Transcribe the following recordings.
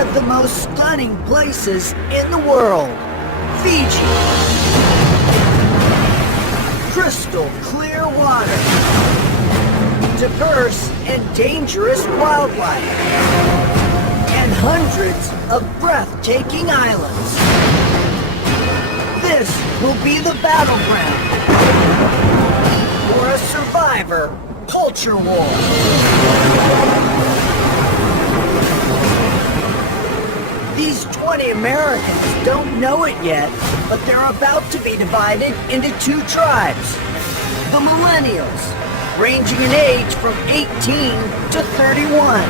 of the most stunning places in the world, Fiji. Crystal clear water, diverse and dangerous wildlife, and hundreds of breathtaking islands. This will be the battleground for a survivor culture war. These 20 Americans don't know it yet, but they're about to be divided into two tribes. The Millennials, ranging in age from 18 to 31.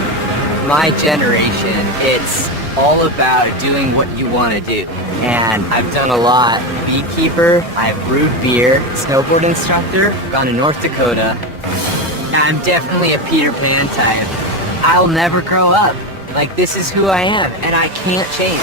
My generation, it's all about doing what you want to do. And I've done a lot. Beekeeper, I've brewed beer, snowboard instructor, gone to North Dakota. I'm definitely a Peter Pan type. I'll never grow up. Like, this is who I am, and I can't change.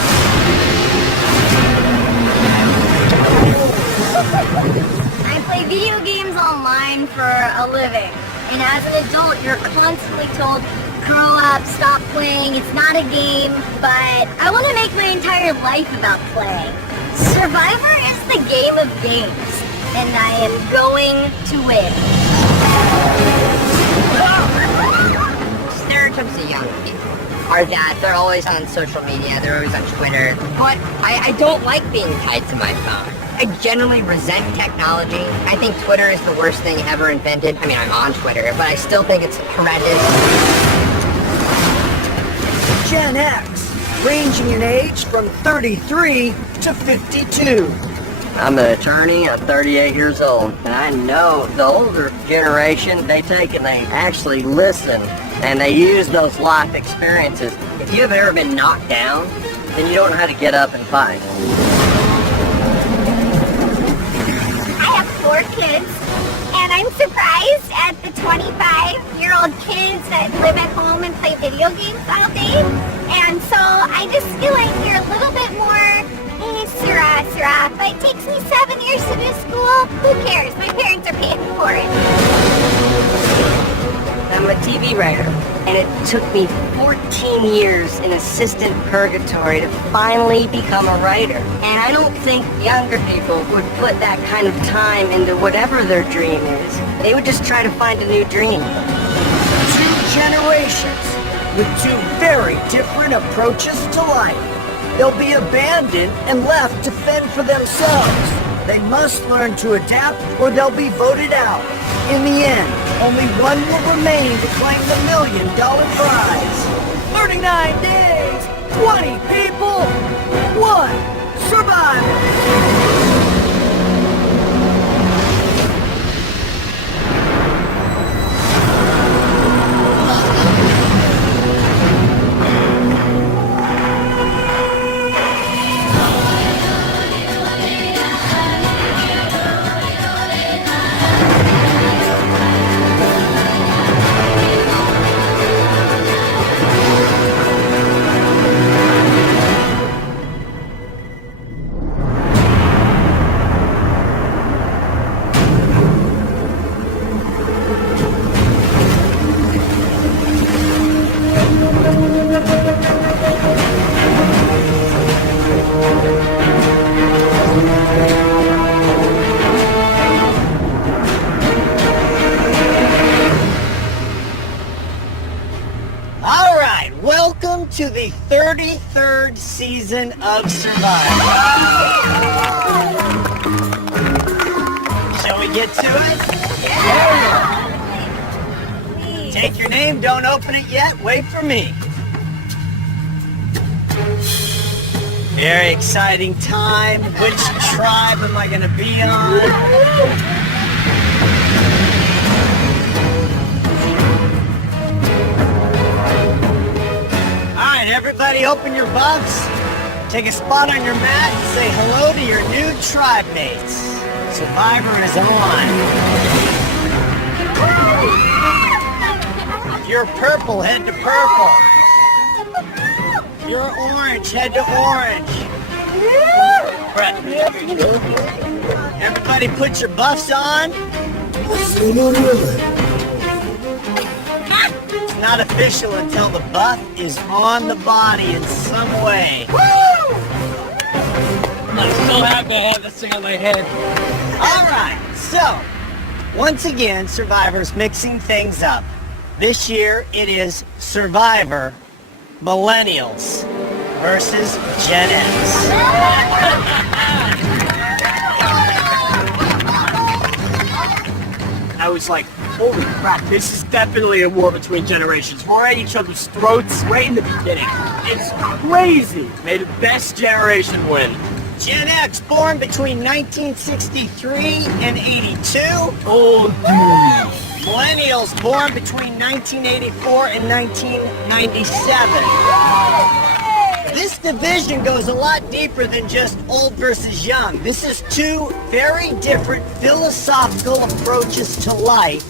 I play video games online for a living. And as an adult, you're constantly told, grow up, stop playing, it's not a game. But I want to make my entire life about playing. Survivor is the game of games, and I am going to win. Stereotypes of young people are that they're always on social media, they're always on Twitter, but I don't like being tied to my phone. I generally resent technology. I think Twitter is the worst thing ever invented. I mean, I'm on Twitter, but I still think it's horrendous. Gen X, ranging in age from 33 to 52. I'm an attorney, I'm 38 years old, and I know the older generation, they take and they actually listen, and they use those life experiences. If you've ever been knocked down, then you don't know how to get up and fight. I have 4 kids, and I'm surprised at the 25-year-old kids that live at home and play video games all day. And so I just feel like they're a little bit more, sirrah, but it takes me 7 years to do school. Who cares? My parents are paying for it. I'm a TV writer, and it took me 14 years in assistant purgatory to finally become a writer. And I don't think younger people would put that kind of time into whatever their dream is. They would just try to find a new dream. 2 generations with 2 very different approaches to life. They'll be abandoned and left to fend for themselves. They must learn to adapt or they'll be voted out. In the end, only one will remain to claim the $1 million prize. 39 days, 20 people, 1 survivor. Welcome to the 33rd season of Survivor. Shall we get to it? Yeah! Take your name, don't open it yet, wait for me. Very exciting time. Which tribe am I gonna be on? Everybody open your buffs, take a spot on your mat, and say hello to your new tribe mates. Survivor is on. If you're purple, head to purple. If you're orange, head to orange. Everybody put your buffs on. not official until the buff is on the body in some way. I'm so happy I have this thing on my head. All right, so once again, Survivor's mixing things up. This year it is Survivor Millennials versus Gen X. I was like, holy crap, this is definitely a war between generations. We're at each other's throats right in the beginning. It's crazy. May the best generation win. Gen X, born between 1963 and 82. Oh, dude. Millennials, born between 1984 and 1997. This division goes a lot deeper than just old versus young. This is two very different philosophical approaches to life.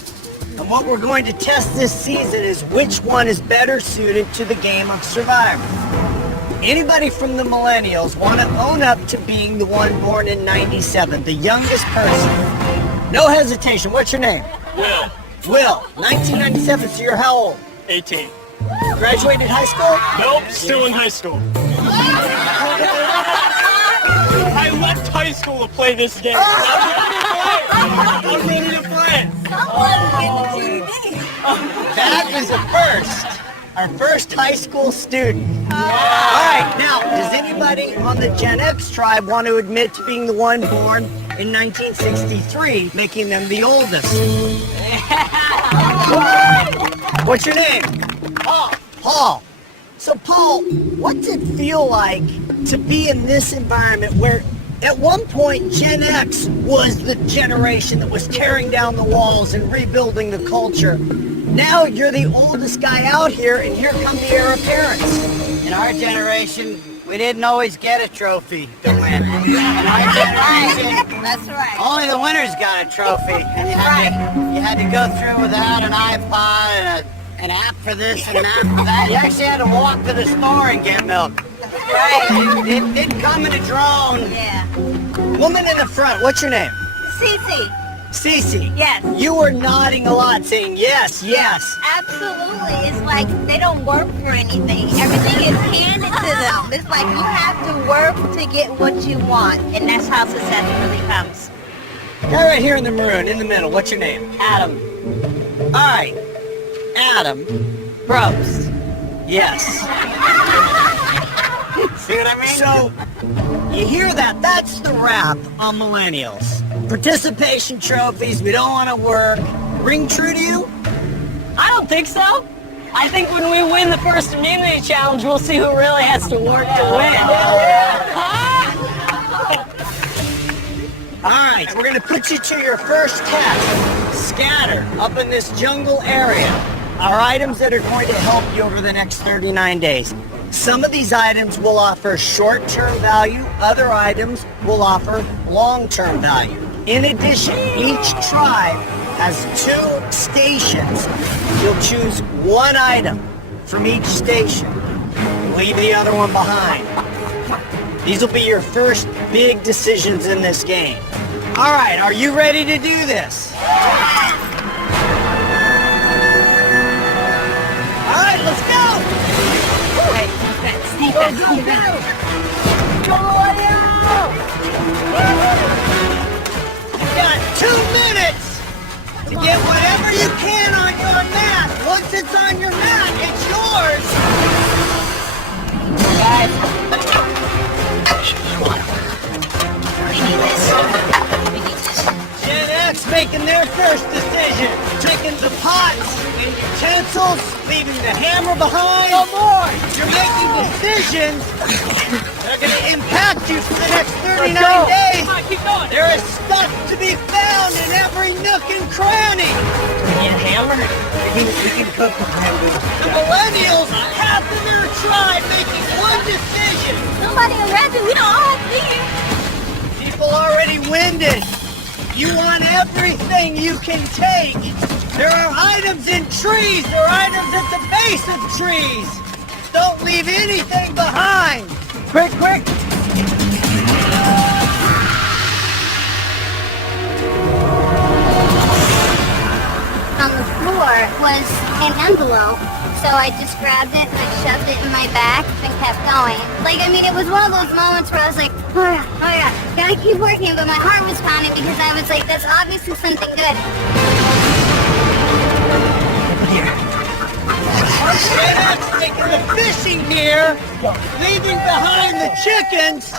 And what we're going to test this season is which one is better suited to the game of Survivor. Anybody from the Millennials want to own up to being the one born in 97, the youngest person? No hesitation. What's your name? Will. Will. 1997, so you're how old? 18. Graduated high school? Nope, still in high school. I left high school to play this game. I'm ready to play. That is a first. Our first high school student. All right, now, does anybody on the Gen X tribe want to admit to being the one born in 1963, making them the oldest? What's your name? Paul. Paul. So, Paul, what's it feel like to be in this environment where at one point Gen X was the generation that was tearing down the walls and rebuilding the culture? Now you're the oldest guy out here, and here come the heir apparents. In our generation, we didn't always get a trophy to win. In our generation, That's right. only the winners got a trophy. And you had to go through without an iPod and an app for this and an app for that. You actually had to walk to the store and get milk. Right. It didn't come in a drone. Yeah. Woman in the front, what's your name? Cece. Cece. Yes. You were nodding a lot, saying yes, yes. Absolutely. It's like they don't work for anything. Everything is handed to them. It's like you have to work to get what you want. And that's how success really comes. Guy right here in the maroon, in the middle, what's your name? Adam, All right. Adam. Probst. Yes. See what I mean? So, you hear that? That's the wrap on millennials. Participation trophies, we don't want to work. Ring true to you? I don't think so. I think when we win the first immunity challenge, we'll see who really has to work to win. All right, we're going to put you to your first test. Scatter up in this jungle area are items that are going to help you over the next 39 days. Some of these items will offer short-term value. Other items will offer long-term value. In addition, each tribe has 2 stations. You'll choose one item from each station. Leave the other one behind. These will be your first big decisions in this game. All right, are you ready to do this? All right, let's go! Go, go, go! You've got 2 minutes to get whatever you can on your mat. Once it's on your mat, it's yours. Guys. We need this. We need this. Gen X making their first decision. Taking the pots and utensils, leaving the hammer behind. No more. You're making decisions that are going to impact you for the next 39 days. Come on, keep going. There is stuff to be found in every nook and cranny. And hammer? We can cook with hammer. The millennials, half of their tribe, making one decision. Somebody imagine we don't all see you. People already winded. You want everything you can take. There are items in trees. There are items at the base of trees. Don't leave anything behind. Quick, quick. On the floor was an envelope So I just grabbed it and I shoved it in my back and kept going. Like, I mean, it was one of those moments where I was like, oh yeah, gotta keep working, but my heart was pounding because I was like, that's obviously something good. Taking the fishing gear, leaving behind the chickens.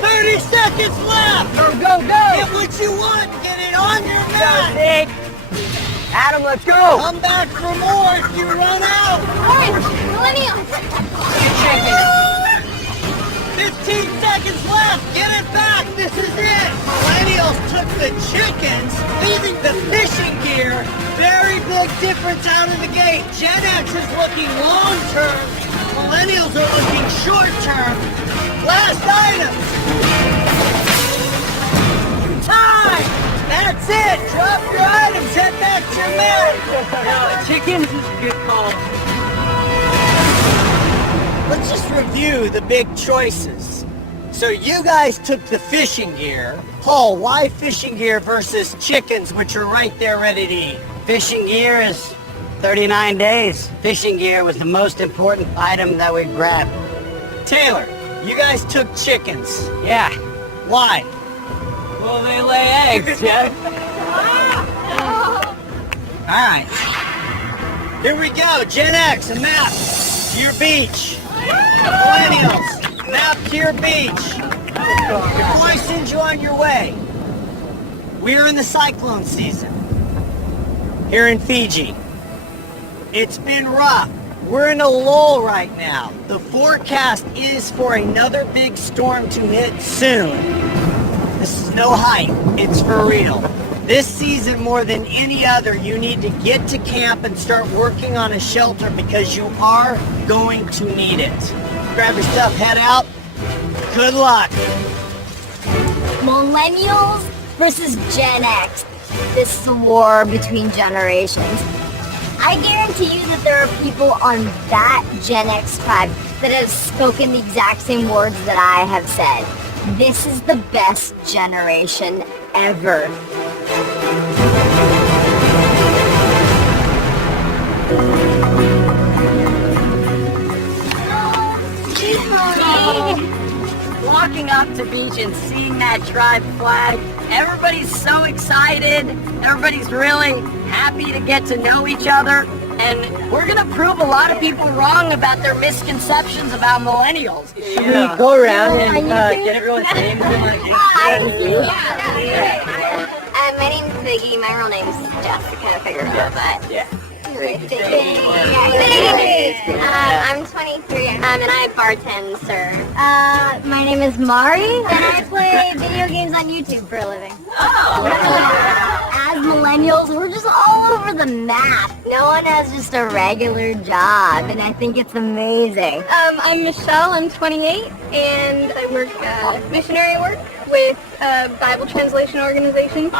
30 seconds left. Go! Get what you want. Get it on your mat. Adam, let's go! Come back for more if you run out. Alright, millennials. 15 seconds left. Get it back. This is it. Millennials took the chickens, leaving the fishing gear. Very big difference out of the gate. Gen X is looking long term. Millennials are looking short term. Last item. Time. That's it. Drop your items. Head back to your mat. Chickens is a good call. Let's just review the big choices. So you guys took the fishing gear. Paul, why fishing gear versus chickens, which are right there ready to eat? Fishing gear is 39 days. Fishing gear was the most important item that we grabbed. Taylor, you guys took chickens. Yeah. Why? Well, they lay eggs, Jeff. All right. Here we go. Gen X, a map to your beach. Millennials, map to your beach. Before I send you on your way, we're in the cyclone season here in Fiji. It's been rough. We're in a lull right now. The forecast is for another big storm to hit soon. This is no hype. It's for real. This season, more than any other, you need to get to camp and start working on a shelter because you are going to need it. Grab your stuff, head out. Good luck. Millennials versus Gen X. This is a war between generations. I guarantee you that there are people on that Gen X tribe that have spoken the exact same words that I have said. This is the best generation ever. Walking up to beach and seeing that tribe flag, everybody's so excited. Everybody's really happy to get to know each other. And we're gonna prove a lot of people wrong about their misconceptions about millennials. Should we go around and get everyone's names? Hi. My name's Biggie. My real name's Jessica. I figured out that. Yeah. I'm 23 and I bartend, sir. My name is Mari and I play video games on YouTube for a living. As millennials, we're just all over the map. No one has just a regular job and I think it's amazing. I'm Michelle, I'm 28, and I work missionary work with a Bible translation organization.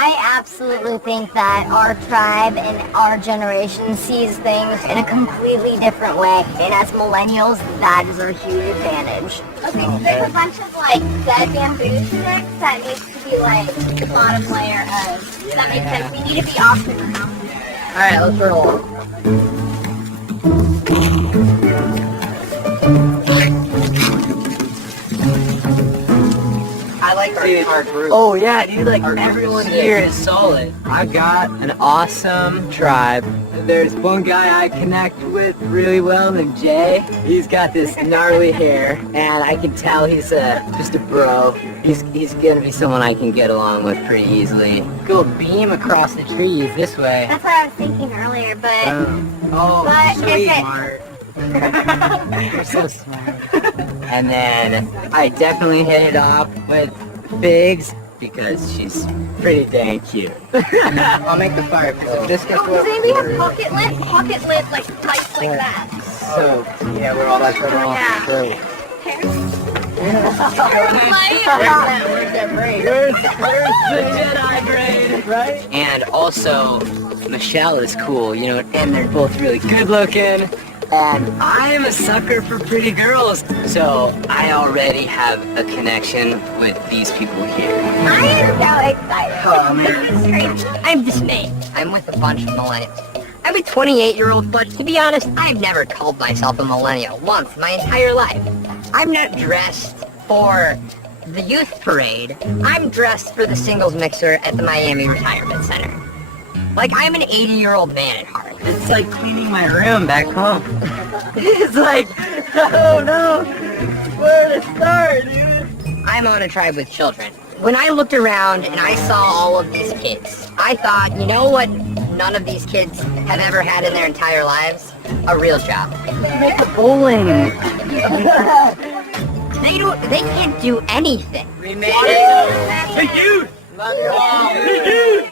I absolutely think that our tribe and our generation sees things in a completely different way, and as millennials, that is our huge advantage. Okay, so there's a bunch of like dead bamboo sticks that needs to be like the bottom layer of. Does that make sense? We need to be off the ground. Alright, let's roll. I like our group. Oh yeah, dude, like everyone here is solid. I got an awesome tribe. There's one guy I connect with really well named Jay. He's got this gnarly hair, and I can tell he's just a bro. He's gonna be someone I can get along with pretty easily. Go beam across the trees this way. That's what I was thinking earlier, but Oh, But if it- smart. You're so smart. And then I definitely hit it off with Biggs because she's pretty dang cute. I'll make the fire pit. This gets Does anybody have pocket lid? Pocket lid, like tights like that. so yeah, we're all that's all Yeah. great. Where's the Jedi grade, right? And also Michelle is cool, you know, and they're both really good looking. And I'm a sucker for pretty girls. So I already have a connection with these people here. I am so excited. Oh, man. It's crazy. I'm dismayed. I'm with a bunch of millennials. I'm a 28-year-old, but to be honest, I've never called myself a millennial once my entire life. I'm not dressed for the youth parade. I'm dressed for the singles mixer at the Miami Retirement Center. Like, I'm an 80-year-old man at heart. It's like cleaning my room back home. It's like, oh no, where to start, dude? I'm on a tribe with children. When I looked around and I saw all of these kids, I thought, you know what none of these kids have ever had in their entire lives? A real job. Bowling. They can't do anything. We made it. Hey, you! Love you all. Hey, you!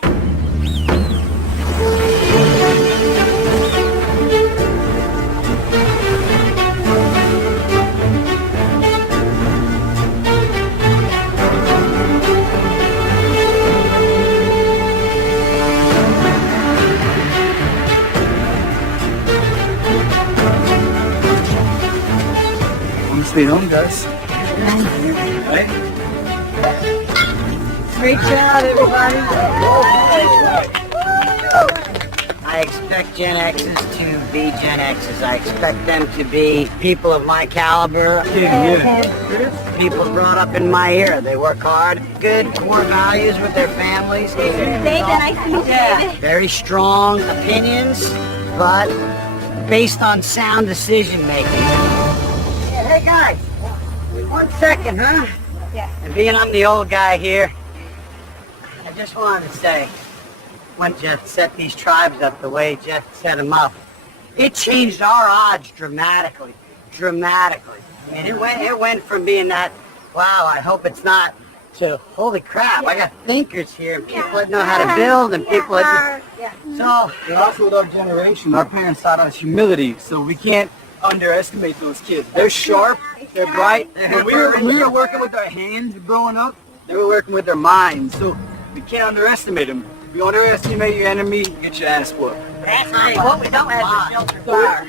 Stay home, guys. Right? Great job, everybody. I expect Gen X's to be Gen X's. I expect them to be people of my caliber. People brought up in my era. They work hard, good core values with their families. David, nice to meet you, David. Very strong opinions, but based on sound decision making. Hey guys, 1 second, huh? Yeah. And being I'm the old guy here, I just wanted to say, when Jeff set these tribes up the way Jeff set them up, it changed our odds dramatically. Dramatically. I mean, it went from being that, wow, I hope it's not, to holy crap, I got thinkers here, and people that know how to build, and people that just, so, And also with our generation, our parents taught us humility, so we can't underestimate those kids. They're sharp, they're bright. When we were working with our hands growing up, they were working with their minds, so we can't underestimate them. If you underestimate your enemy, you get your ass whooped. that's right. What we don't have is shelter fire.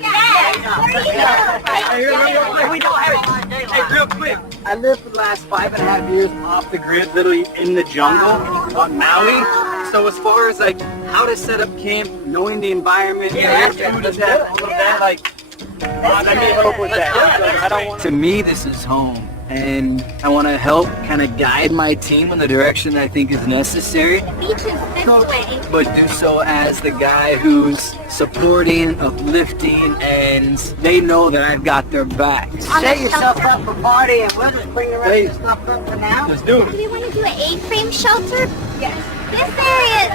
We don't have it. Hey, real quick. I lived for the last 5.5 years off the grid, literally in the jungle on Maui. So as far as like how to set up camp, knowing the environment, where food is at, all of that, like, I need help with that. I don't want. To me, this is home, and I want to help kind of guide my team in the direction I think is necessary. The beach is this way. But do so as the guy who's supporting, uplifting, and they know that I've got their backs. Set yourself up for party and we'll just bring the rest of the stuff up for now. Let's do Do it. we want to do an A-frame shelter? Yes. This area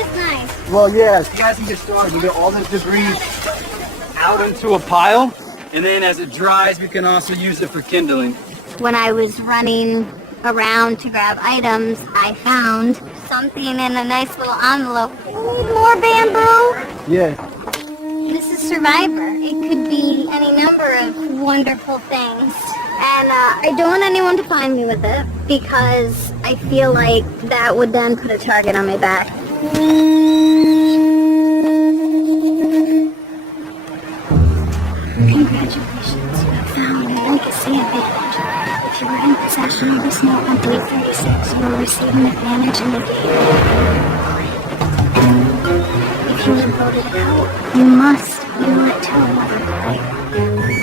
is nice. Well, yeah, so you guys can get started. We get all this debris out into a pile, and then as it dries, we can also use it for kindling. When I was running around to grab items, I found something in a nice little envelope. More bamboo. Yeah. This is Survivor. It could be any number of wonderful things. And I don't want anyone to find me with it because I feel like that would then put a target on my back. Congratulations, you have found a legacy advantage. If you are in possession of this note on day 36, you will receive an advantage in the game. If you are voted out, you must do it to another player.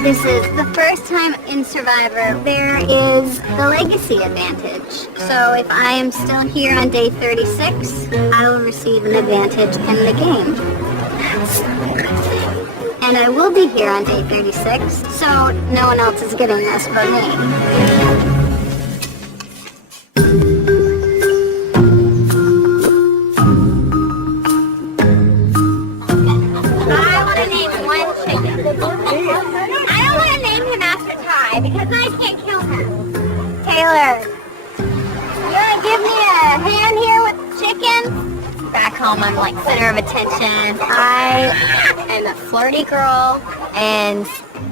This is the first time in Survivor there is the legacy advantage. So if I am still here on day 36, I will receive an advantage in the game. That's a good thing. And I will be here on day 36, so no one else is getting this but me. I want to name one chicken. I don't want to name him after Ty because I can't kill him. Taylor, you want to give me a hand here with chicken? Back home, I'm like center of attention. I am a flirty girl, and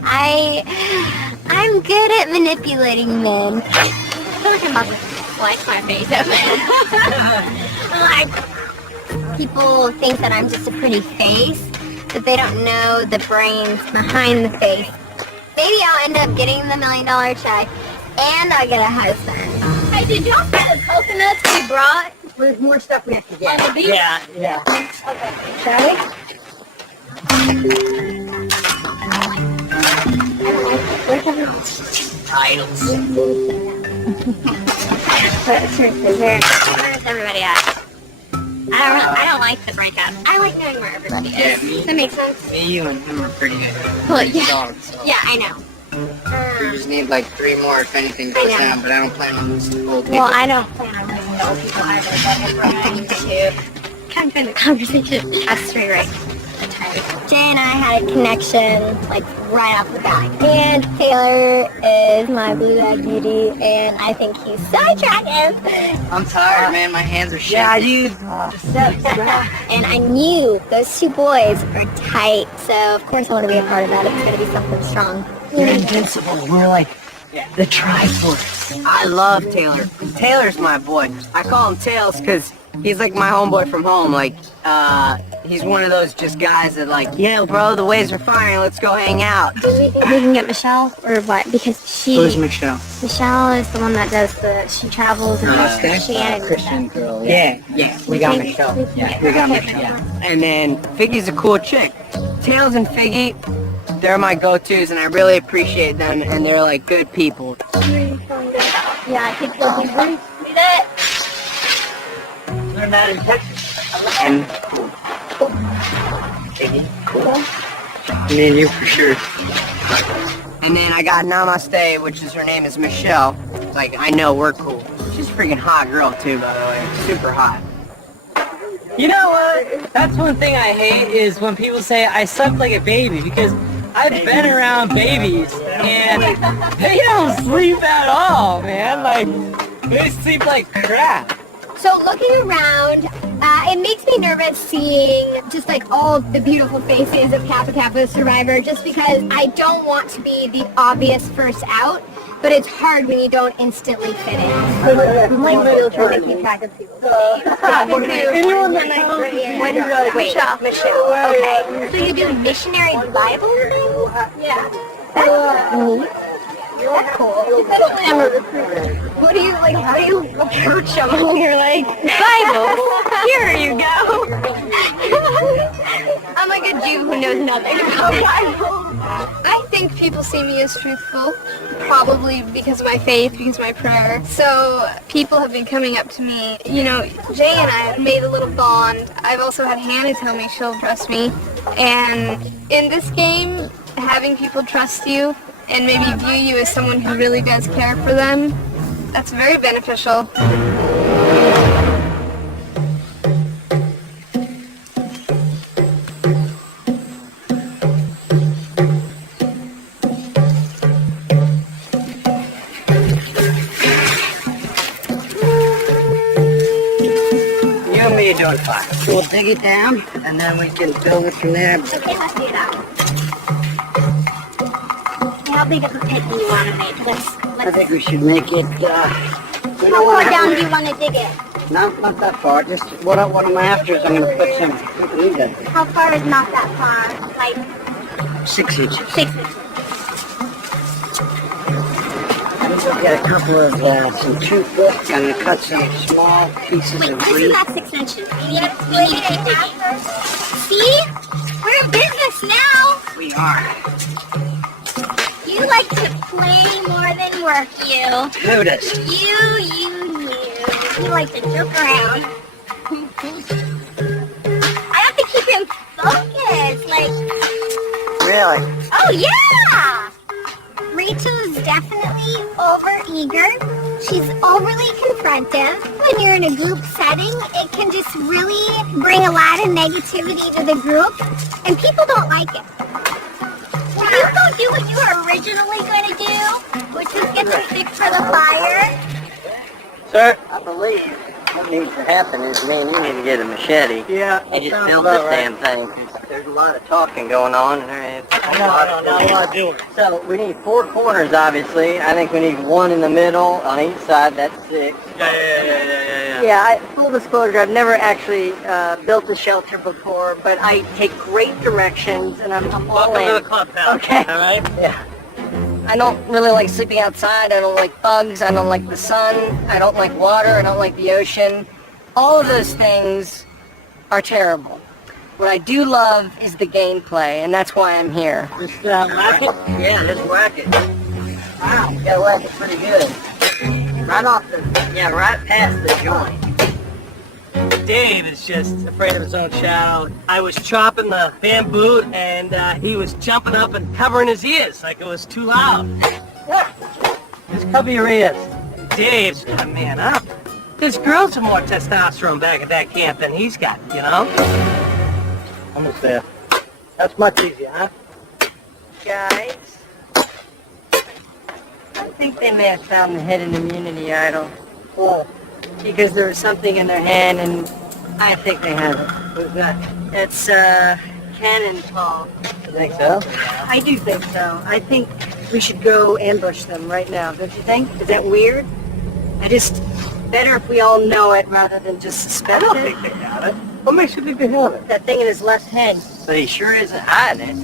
I'm good at manipulating men. I feel like I'm about to slice my face open. Like, people think that I'm just a pretty face, but they don't know the brains behind the face. Maybe I'll end up getting the $1 million check, and I'll get a husband. Hey, did y'all get the coconuts we brought? There's more stuff we have to get. On the beach? Yeah. Okay, shall we? Titles. Where's everybody at? I don't like the breakup. I like knowing where everybody is. Yeah, me. That makes sense. Me, you, and him are pretty good. Well, yeah. Dogs, so. Yeah, I know. We just need like 3 more if anything I goes know. down, but I don't plan on losing old people. Well, I don't plan on losing the old people either, but if we're going to kind of end the conversation, that's straight right. Jay and I had a connection, like, right off the bat. And Taylor is my blue-eyed beauty, and I think he's so attractive. I'm tired, man. My hands are shaking. Yeah, dude. And I knew those 2 boys are tight, so of course I want to be a part of that. It's going to be something strong. We're invincible. We're like the Triforce. I love Taylor. Taylor's my boy. I call him Tails because he's like my homeboy from home. Like, he's one of those just guys that like, yeah, bro, the waves are fine. Let's go hang out. Do we think we can get Michelle, or what? Because Who's Michelle? Michelle is the one that does she travels and does Christianity. Christian girl. Yeah, we got Think Michelle. we We got Michelle. And then Figgy's a cool chick. Tails and Figgy, they're my go-tos, and I really appreciate them, and they're like good people. Yeah, I think we'll do that. Learned that in Texas. And Figgy, cool. Me and you for sure. And then I got Namaste, which is her name is Michelle. Like, I know we're cool. She's a freaking hot girl too, by the way. Super hot. You know what? That's one thing I hate is when people say I slept like a baby, because I've been around babies and they don't sleep at all, man. Like, they sleep like crap. So looking around, it makes me nervous seeing just like all the beautiful faces of Kappa Kappa Survivor, just because I don't want to be the obvious first out, but it's hard when you don't instantly fit in. I'm like still trying to keep track of people's names. Michelle. Okay. So you do missionary Bible thing? Yeah. That's That's cool. I'm a recruiter. What do you like? How do you approach them when you're like, Bible? Here you go. I'm like a Jew who knows nothing about Bible. I think people see me as truthful, probably because of my faith, because of my prayer. So people have been coming up to me. You know, Jay and I have made a little bond. I've also had Hannah tell me she'll trust me. And in this game, having people trust you and maybe view you as someone who really does care for them, that's very beneficial. You and me are doing fine. We'll dig it down, and then we can build it from there. Okay, let's do that. How big of a pit do you want to make? I Let's think we should make it, how far down do you want to dig it? not that far. Just what I'm after is I'm going to put some leaves in. How far is not that far? Like 6 inches. 6 inches. I'm going to get a couple of some 2 foot. I'm going to cut some small pieces Wait, of this is reed. not 6 inches. We need to keep digging. See? We're in business now. We are. You like to play more than work, you. Who does? You. You like to joke around. I have to keep him focused. Like, Really? oh yeah! Rachel is definitely overeager. She's overly confrontive. When you're in a group setting, it can just really bring a lot of negativity to the group, and people don't like it. If you don't do what you were originally going to do, which is get the stick for the fire, Sir? I believe what needs to happen is me and you need to get a machete. Yeah. And just build this damn thing. There's a lot of talking going on. And not a lot of doing. So we need 4 corners, obviously. I think we need 1 in the middle on each side. That's 6. Yeah. Yeah, full disclosure, I've never actually built a shelter before, but I take great directions, and I'm all Welcome in. to the club, pal. Okay. All right? Yeah. I don't really like sleeping outside. I don't like bugs. I don't like the sun. I don't like water. I don't like the ocean. All of those things are terrible. What I do love is the gameplay, and that's why I'm here. Just whack it? Yeah, just whack it. Wow, you gotta whack it pretty good. Right off the, right past the joint. Dave is just afraid of his own shadow. I was chopping the bamboo, and he was jumping up and covering his ears like it was too loud. Just cover your ears. Dave's a man up. There's girls with more testosterone back at that camp than he's got, you know? Almost there. That's much easier, huh? Guys, I think they may have found the hidden immunity idol. Oh, Because there was something in their hand, and I think they have it. who's that? It's, Cannon Paul. You think so? I do think so. I think we should go ambush them right now, don't you think? Is that weird? Better if we all know it rather than just I suspect don't it. think they got it. What makes you think they have it? That thing in his left hand. So he sure isn't hiding it.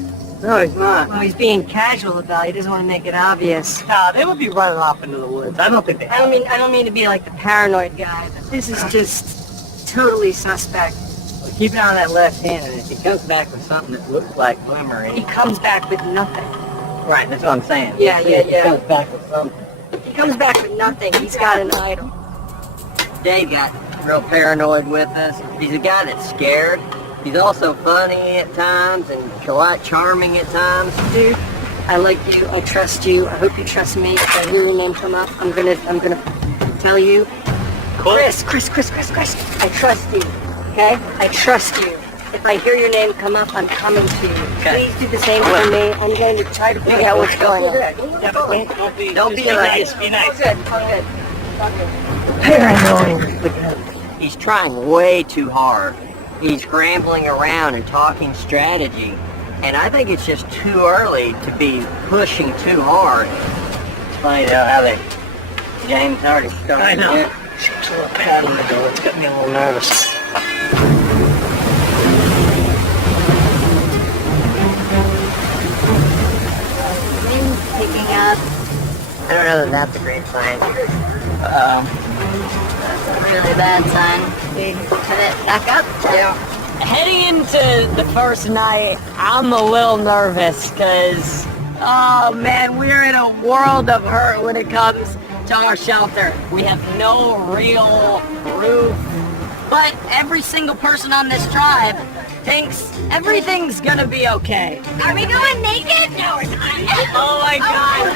No, he's not. Well, he's being casual about it. He doesn't want to make it obvious. Nah, they would be running off into the woods. I don't think they I don't mean to be like the paranoid guy, but this is just totally suspect. Well, keep it on that left hand, and if he comes back with something that looks like He glimmering, comes back with nothing. right? That's what I'm saying. Yeah, If he yeah. comes back with something. If he comes back with nothing, he's got an idol. Dave got real paranoid with us. He's a guy that's scared. He's also funny at times and quite charming at times. Dude, I like you. I trust you. I hope you trust me. If I hear your name come up, I'm gonna tell you. Chris. I trust you. Okay? I trust you. If I hear your name come up, I'm coming to you. Okay. Please do the same for me. I'm going to try to figure out what's going on. Don't be nice. Be nice. All good. He's trying way too hard. He's scrambling around and talking strategy. And I think it's just too early to be pushing too hard. It's funny though how they... James already started. I know. it. A little pat on the door. It's got me a little nervous. Wind's picking up. I don't know that that's a great sign. That's a really bad sign. Put it back up. Yeah. Heading into the first night, I'm a little nervous because, oh man, we're in a world of hurt when it comes to our shelter. We have no real roof, but every single person on this tribe thinks everything's gonna be okay. Are we going naked? No, we're not. Oh my god!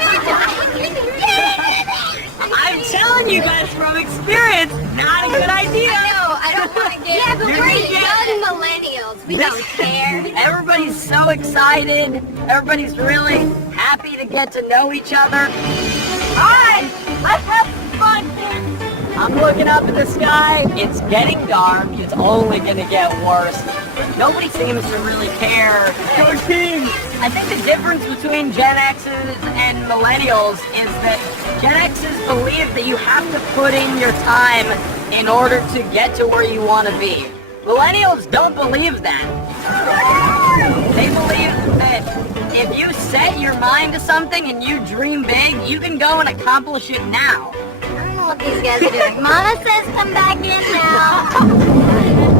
I'm I'm telling you guys from experience, not a good idea. I don't want to get. Yeah, but You're we're gonna get young millennials. We don't care. Everybody's so excited. Everybody's really happy to get to know each other. Alright, let's have some fun, kids. I'm looking up at the sky. It's getting dark. It's only gonna get worse. Nobody seems to really care. I think the difference between Gen X's and millennials is that Gen X's believe that you have to put in your time in order to get to where you want to be. Millennials don't believe that. They believe that if you set your mind to something and you dream big, you can go and accomplish it now. I don't know what these guys are doing. Mama says come back in now.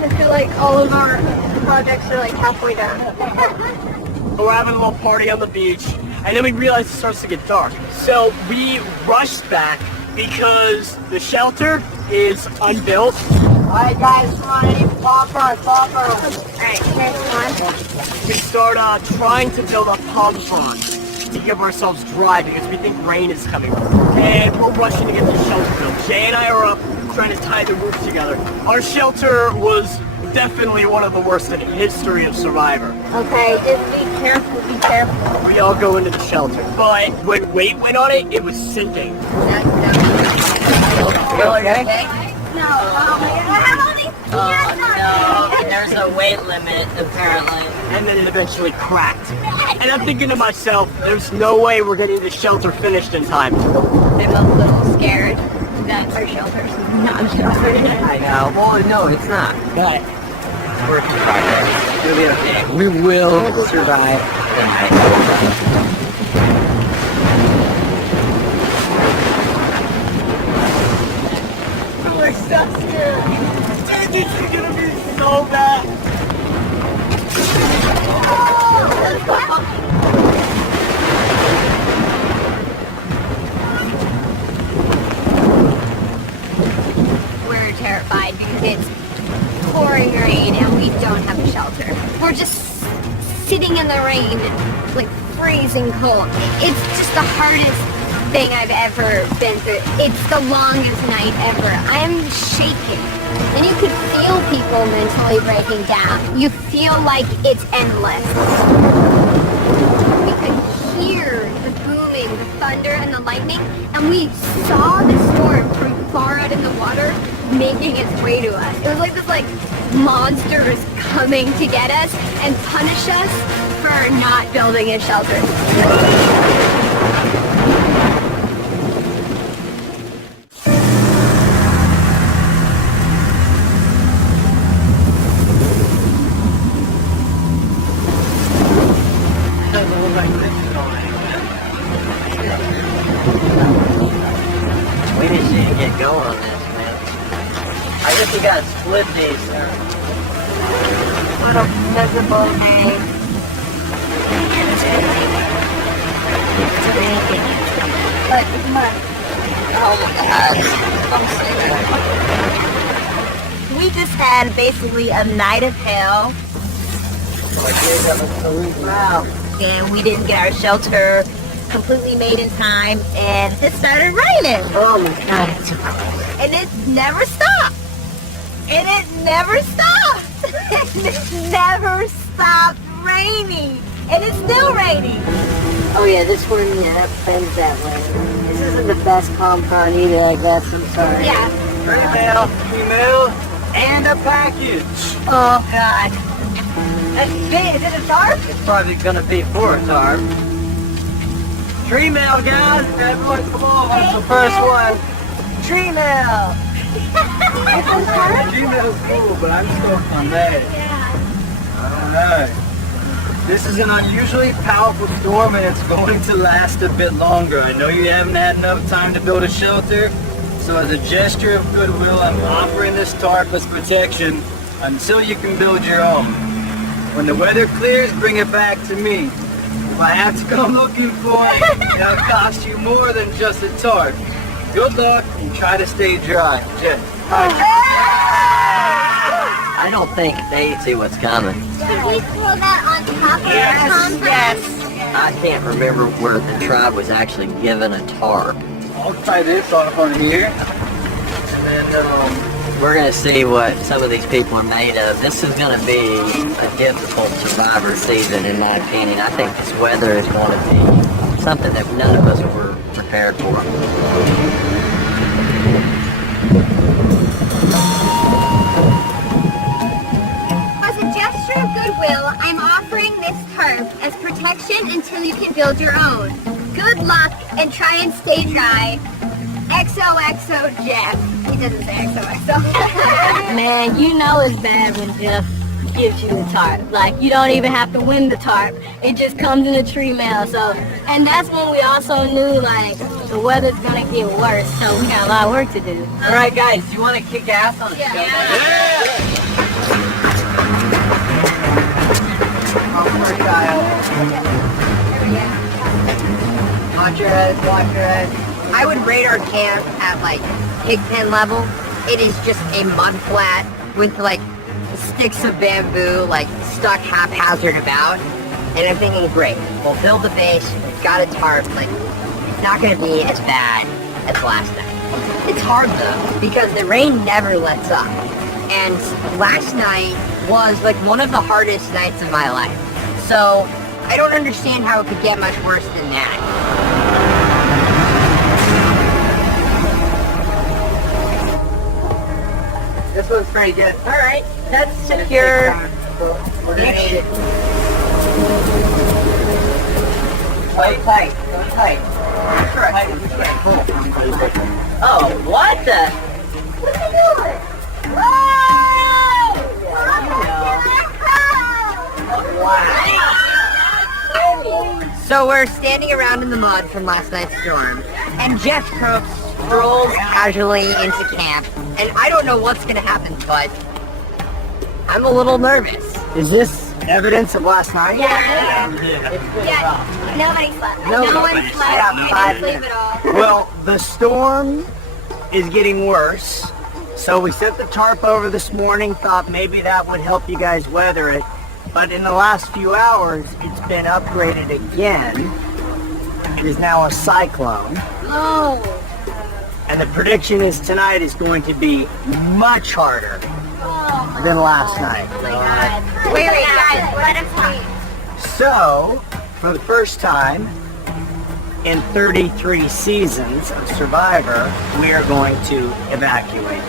I feel like all of our projects are like halfway done. We're having a little party on the beach, and then we realized it starts to get dark. So we rushed back because the shelter is unbuilt. Alright guys, come on, I need popper. Alright, here's one. We start trying to build a pub barn to give ourselves dry because we think rain is coming. And we're rushing to get the shelter built. Jay and I are up trying to tie the roof together. Our shelter was definitely one of the worst in the history of Survivor. Okay, just be careful, be careful. We all go into the shelter. But when weight went on it, it was sinking. No, You okay? no, I have all these Oh no, there's a weight limit apparently. And then it eventually cracked. And I'm thinking to myself, there's no way we're getting the shelter finished in time. I'm a little scared that our shelter's not sheltered. I know. Well, no, it's not. But It's work in progress. It'll be okay. We will survive the night. we're stuck here. Dude, this is gonna be so bad. We're terrified because it's pouring rain and we don't have a shelter. We're just sitting in the rain, like freezing cold. It's just the hardest thing I've ever been through. It's the longest night ever. I'm shaking. And you could feel people mentally breaking down. You feel like it's endless. We could hear the booming, the thunder, and the lightning, and we saw the storm from far out in the water making its way to us. It was like this monster is coming to get us and punish us for not building a shelter. We just need to get going on this, man. I guess we gotta split these, sir. What a miserable day. But come on. Oh my God. I'm so We just had basically a night of hell. Wow. And we didn't get our shelter completely made in time, and it started raining. Oh my God, it's so And it never stopped. And it never stopped. And it never stopped raining. And it's still raining. Oh yeah, this one, that bends that way. This isn't the best compound either, I guess. I'm sorry. Yeah. Email, and a package. Oh God. Hey, is it a tarp? It's probably gonna be for a tarp. Tree mail, guys. Everyone, come on. That's the first one. Tree mail. Tree mail's cool, but I'm stoked on that. Alright. This is an unusually powerful storm and it's going to last a bit longer. I know you haven't had enough time to build a shelter, so as a gesture of goodwill, I'm offering this tarp as protection until you can build your own. When the weather clears, bring it back to me. If I have to come looking for it, it'll cost you more than just a tarp. Good luck and try to stay dry. I don't think they see what's coming. Should we throw that on top of our compound? I can't remember where the tribe was actually given a tarp. I'll try this off on here. And then, We're gonna see what some of these people are made of. This is gonna be a difficult survivor season in my opinion. I think this weather is gonna be something that none of us were prepared for. As a gesture of goodwill, I'm offering this tarp as protection until you can build your own. Good luck and try and stay dry. XOXO Jeff. He doesn't say XOXO. Man, you know it's bad when Jeff gives you the tarp. Like, you don't even have to win the tarp. It just comes in a tree mail. So, and that's when we also knew, like, the weather's gonna get worse. So we got a lot of work to do. All right, guys, you want to kick ass on the show? Watch your head, watch your head. I would rate our camp at like pigpen level. It is just a mud flat with like sticks of bamboo like stuck haphazard about. And I'm thinking, great, we'll build the base, we've got a tarp, like it's not gonna be as bad as last night. It's hard though, because the rain never lets up. And last night was like one of the hardest nights of my life. So I don't understand how it could get much worse than that. This one's pretty good. All right, that's secure. Play tight. Go tight. Oh, what the? What are you doing? So we're standing around in the mud from last night's storm, and Jeff Crook strolls casually into camp, and I don't know what's gonna happen, but I'm a little nervous. Is this evidence of last night? Yeah. Nobody slept. No one slept. Yeah, I didn't sleep at all. Well, the storm is getting worse. So we set the tarp over this morning, thought maybe that would help you guys weather it. But in the last few hours, it's been upgraded again. It is now a cyclone. Oh. And the prediction is tonight is going to be much harder than last night. Wait, guys, let us wait. So, for the first time in 33 seasons of Survivor, we are going to evacuate.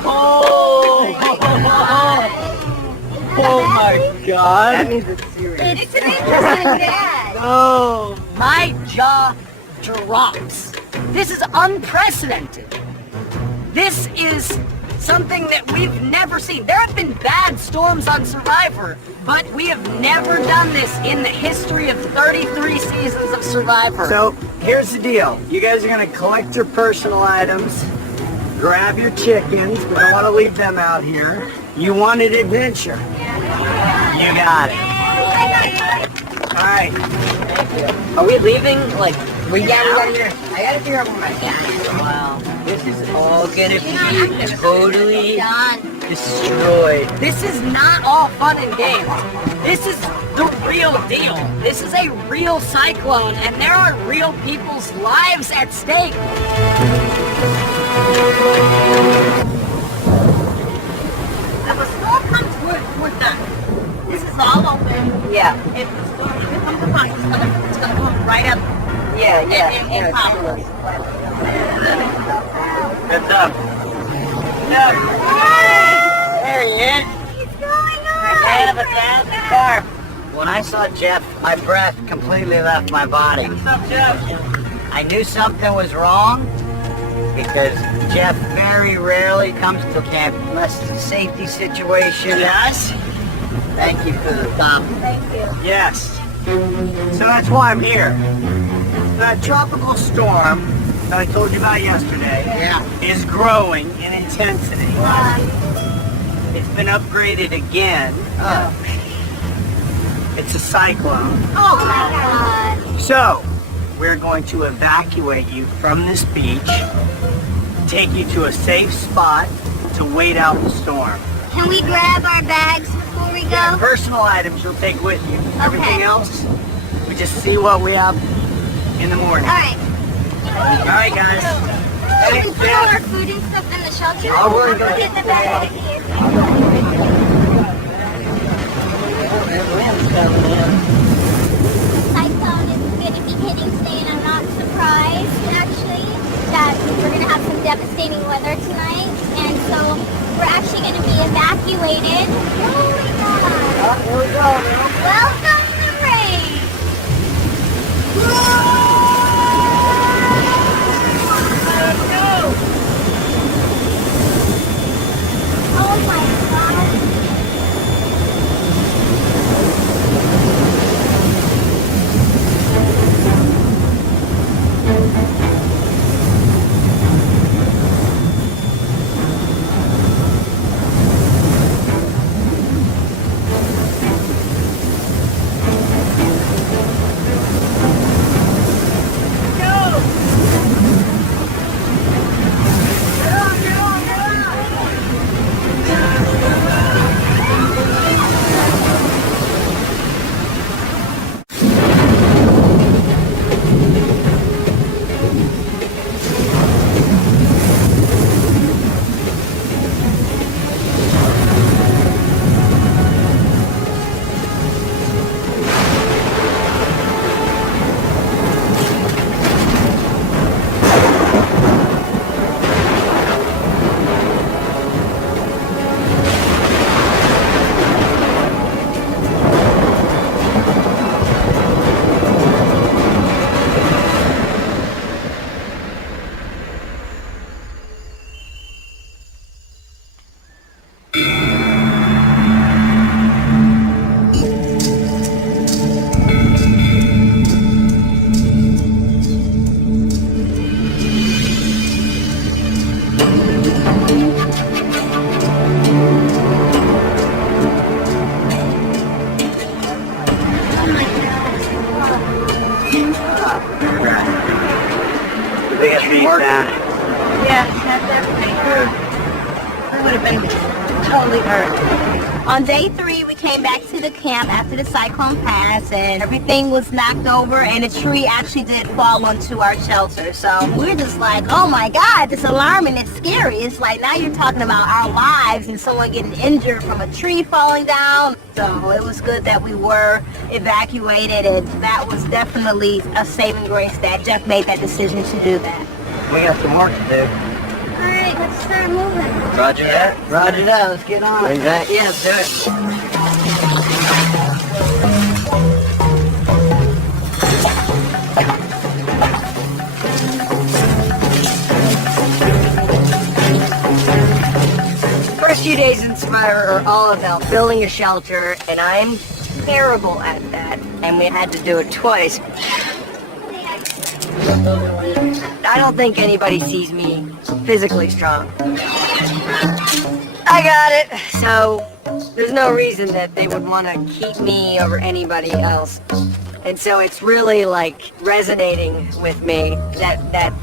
Oh my god. That means it's serious. It's an interesting dad. Oh, my jaw drops. This is unprecedented. This is something that we've never seen. There have been bad storms on Survivor, but we have never done this in the history of 33 seasons of Survivor. So, here's the deal. You guys are going to collect your personal items, grab your chickens. We don't want to leave them out here. You wanted adventure. You got it. All right. Are we leaving? Like, I gotta figure out where my cat is. Wow. This is all gonna be totally destroyed. this is not all fun and games. This is the real deal. This is a real cyclone, and there are real people's lives at stake. If a storm comes, we're done. This is all open. Yeah, If the storm comes upon us, it's gonna come right up and follow us. Heads up. there he is. What's going on? Man of a thousand carp. When I saw Jeff, my breath completely left my body. I knew something was wrong because Jeff very rarely comes to camp unless it's a safety situation. Yes. Thank you for the thumb. Thank you. Yes. So that's why I'm here. That tropical storm that I told you about yesterday is growing in intensity. It's been upgraded again. It's a cyclone. Oh my God. So, we're going to evacuate you from this beach, take you to a safe spot to wait out the storm. Can we grab our bags before we go? Personal items you'll take with you. Everything else, we just see what we have in the morning. All right. All right, guys. We can put all our food and stuff in the shelter. I'll go and Get in the bag. Cyclone is going to be hitting today, and I'm not surprised, actually, that we're going to have some devastating weather tonight. And so we're actually going to be evacuated. Oh my God. Here we go. Welcome to rain. Oh my God. have been totally hurt. On day 3, we came back to the camp after the cyclone passed, and everything was knocked over, and a tree actually did fall onto our shelter. So we're just like, oh my God, it's alarming, it's scary. It's like now you're talking about our lives and someone getting injured from a tree falling down. So it was good that we were evacuated, and that was definitely a saving grace that Jeff made that decision to do that. We got some work to do. Alright, let's start moving. Roger that. Roger that, let's get on it. Exactly. Yeah, let's do it. First few days in Survivor are all about building a shelter, and I'm terrible at that. And we had to do it twice. I don't think anybody sees me physically strong. I got it. So there's no reason that they would want to keep me over anybody else. And so it's really like resonating with me, that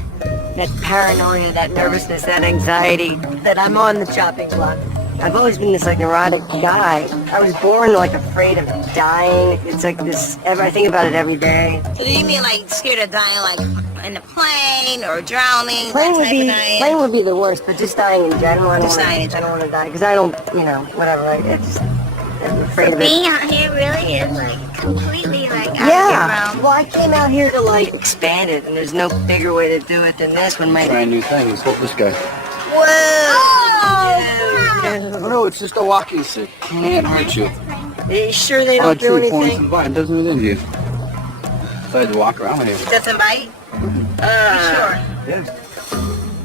paranoia, that nervousness, that anxiety, that I'm on the chopping block. I've always been this like neurotic guy. I was born like afraid of dying. It's like this, I think about it every day. So do you mean like scared of dying like in a plane or drowning? Plane that would type of be the worst, but just dying in general. I Just dying in don't want to die because I don't, whatever. I'm afraid of it. Being out here really is like completely like out of Yeah. your realm. Well, I came out here to like expand it, and there's no bigger way to do it than this. When my Trying new things. Hold this guy. Oh, No, it's just a walking stick. Can't hurt you. Are you sure they don't do anything? It doesn't even injure you. So I had to walk around with it. Doesn't bite? Sure. Yeah.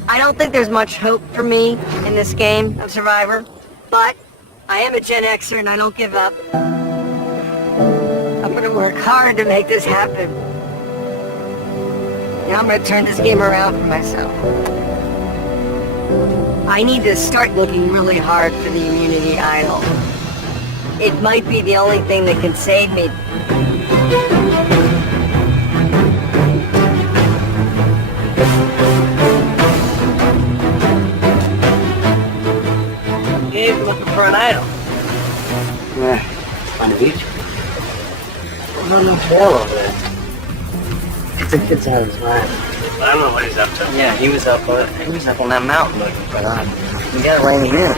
I don't think there's much hope for me in this game of Survivor, but I am a Gen Xer and I don't give up. I'm gonna work hard to make this happen. And I'm gonna turn this game around for myself. I need to start looking really hard for the immunity idol. It might be the only thing that can save me. Gabe's looking for an idol. Yeah. On the beach. No, no, trail over there. It's a kid's out of his mind. I don't know what he's up to. Yeah, he was up on that mountain looking for that. We gotta rein him in.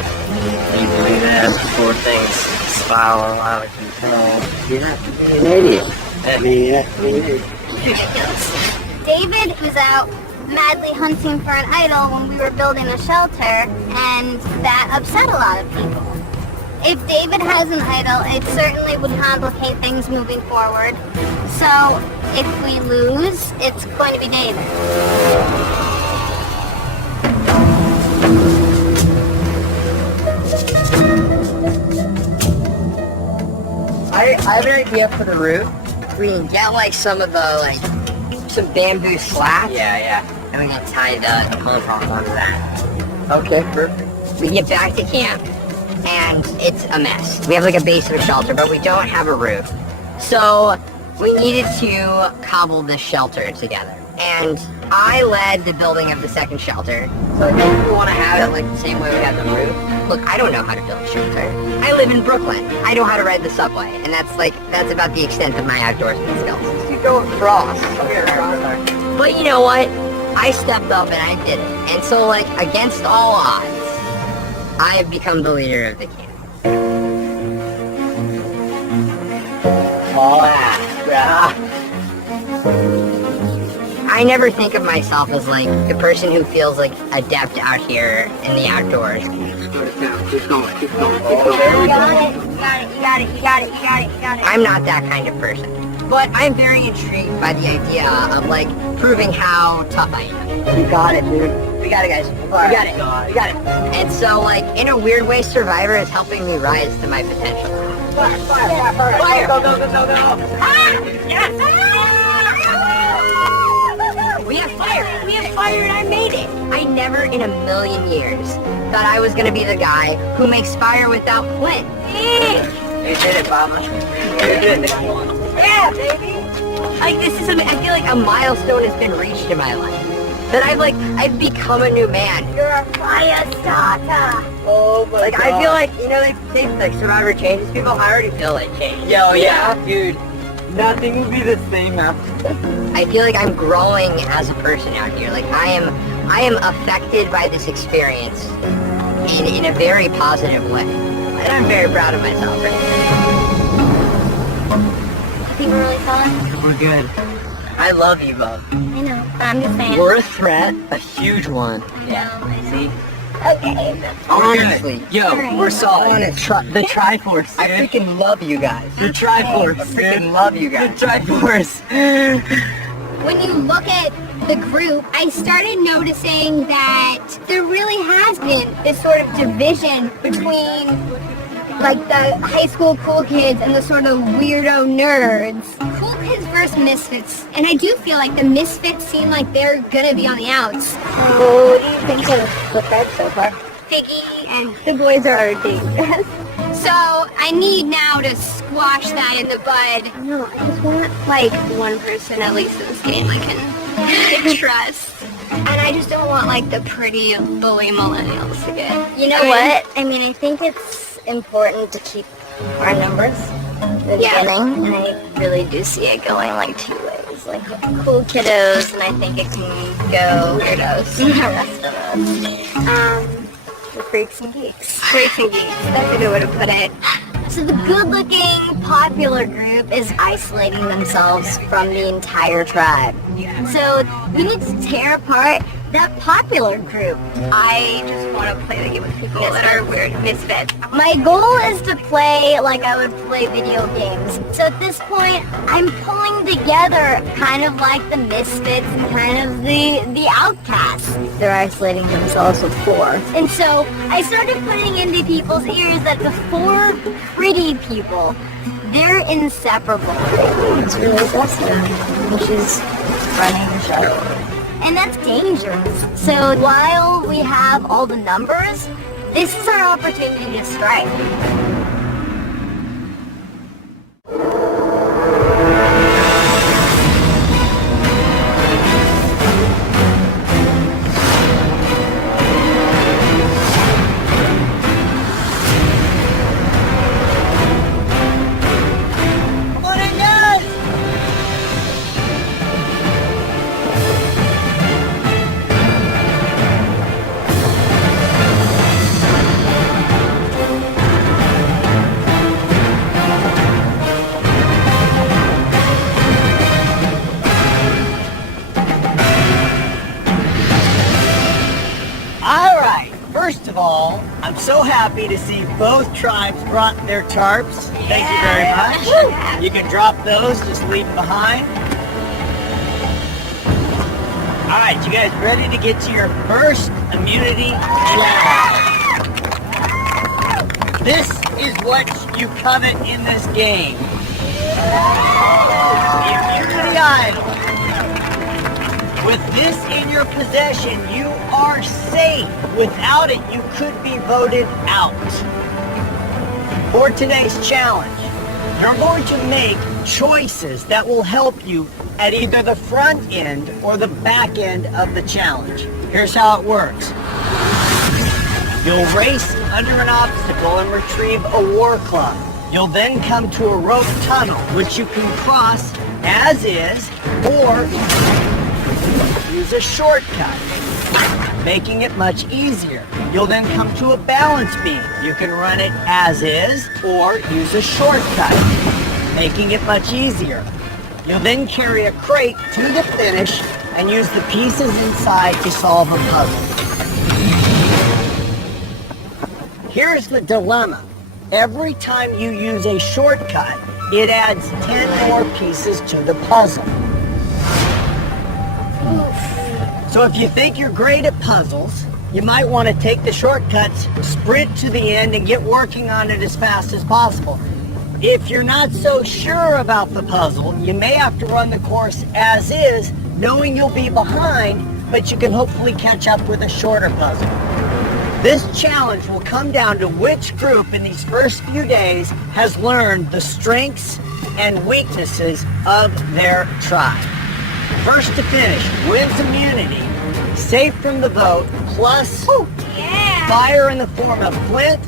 Easily that before things spiral out of control. You're an idiot. David was out madly hunting for an idol when we were building a shelter, and that upset a lot of people. If David has an idol, it certainly would complicate things moving forward. So if we lose, it's going to be David. I have an idea for the roof. We can get like some of the some bamboo slats. Yeah. And we can tie the compound onto that. Okay, perfect. We get back to camp, and it's a mess. We have like a base of a shelter, but we don't have a roof. So we needed to cobble this shelter together. And I led the building of the second shelter. So I think we want to have it like the same way we had the roof. Look, I don't know how to build a shelter. I live in Brooklyn. I know how to ride the subway, and that's about the extent of my outdoorsman skills. You go across. But you know what? I stepped up and I did it. And so, like, against all odds, I have become the leader of the camp. I never think of myself as, like, the person who feels, like, adept out here in the outdoors. Keep going. You got it. I'm not that kind of person. But I'm very intrigued by the idea of, like, proving how tough I am. You got it, dude. We got it, guys. We got it. And so, like, in a weird way, Survivor is helping me rise to my potential. Fire! Go! Ah! Yes! We have fire, and I made it. I never in a million years thought I was gonna be the guy who makes fire without flint. You did it, Mama. You did it. Yeah, baby. Like, I feel like a milestone has been reached in my life. that I've become a new man. You're a fire starter. Oh my God. I feel like, they like Survivor changes people. I already feel like change. Yo, yeah, dude. Nothing will be the same after. I feel like I'm growing as a person out here. Like I am affected by this experience in a very positive way. And I'm very proud of myself right now. I think we're really fun. We're good. I love you, bub. I know, but I'm just saying. We're a threat, a huge one. Yeah, see? Okay. Honestly, yo, we're solid. The Triforce, I freaking love you guys. The Triforce, I freaking love you guys. The Triforce. When you look at the group, I started noticing that there really has been this sort of division between like the high school cool kids and the sort of weirdo nerds. Cool kids versus misfits. And I do feel like the misfits seem like they're gonna be on the outs. What do you think of the tribe so far? Figgy and the boys are dangerous. So I need now to squash that in the bud. No, I just want like one person at least in this game I can Trust. And I just don't want like the pretty bully millennials to get. You know what? I mean, I think it's important to keep our numbers in the beginning, and I really do see it going like two ways. Like cool kiddos, and I think it can go weirdos, the rest of us. The freaks and geeks. Freaks and geeks. That's a good way to put it. So the good-looking, popular group is isolating themselves from the entire tribe. So we need to tear apart that popular group. I just want to play the game with people that are weird misfits. My goal is to play like I would play video games. So at this point, I'm pulling together kind of like the misfits and kind of the outcasts. They're isolating themselves with four. And so I started putting into people's ears that the four pretty people, they're inseparable. It's really Dustin, which is running the show. And that's dangerous. So while we have all the numbers, this is our opportunity to strike. First of all, I'm so happy to see both tribes brought their tarps. Thank you very much. You can drop those, just leave them behind. All right, you guys ready to get to your first immunity challenge? This is what you covet in this game. The immunity idol. With this in your possession, you are safe. Without it, you could be voted out. For today's challenge, you're going to make choices that will help you at either the front end or the back end of the challenge. Here's how it works. You'll race under an obstacle and retrieve a war club. You'll then come to a rope tunnel, which you can cross as is, or use a shortcut, making it much easier. You'll then come to a balance beam. You can run it as is or use a shortcut, making it much easier. You'll then carry a crate to the finish and use the pieces inside to solve a puzzle. Here's the dilemma. Every time you use a shortcut, it adds 10 more pieces to the puzzle. So if you think you're great at puzzles, you might want to take the shortcuts, sprint to the end, and get working on it as fast as possible. If you're not so sure about the puzzle, you may have to run the course as is, knowing you'll be behind, but you can hopefully catch up with a shorter puzzle. This challenge will come down to which group in these first few days has learned the strengths and weaknesses of their tribe. First to finish wins immunity, safe from the vote, plus Yeah. fire in the form of flint.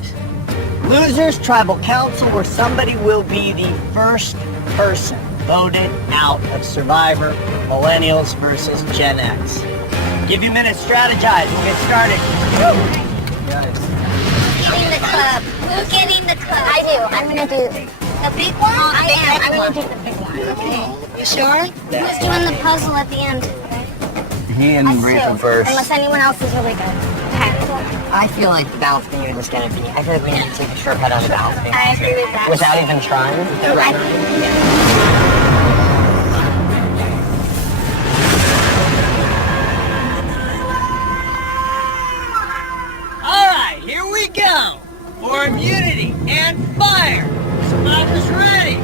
Losers tribal council, where somebody will be the first person voted out of Survivor, Millennials versus Gen X. Give you a minute, strategize. We'll get started. Go. Getting the club. Who's getting the club? I do. I'm gonna do the big one. I am. I'm gonna do the big one. Okay. You sure? Who's doing the puzzle at the end? He and Rachel first. Unless anyone else is really good. Okay. I feel like the balance beam is gonna be. I feel like we need to take a shortcut on the balance beam. I agree with that. Without even trying. Right. Alright, here we go. For immunity and fire. Survivors ready.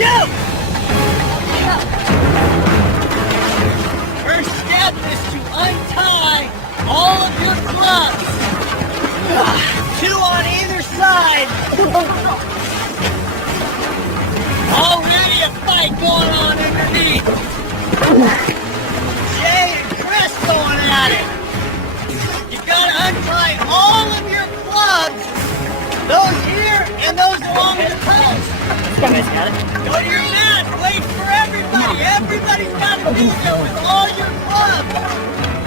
Go! First step is to untie all of your clubs. Two on either side. Already a fight going on underneath. Jay and Chris going at it. You gotta untie all of your clubs. Those here and those along the coast. Go to your mat. Wait for everybody. Everybody's gotta be there with all your clubs.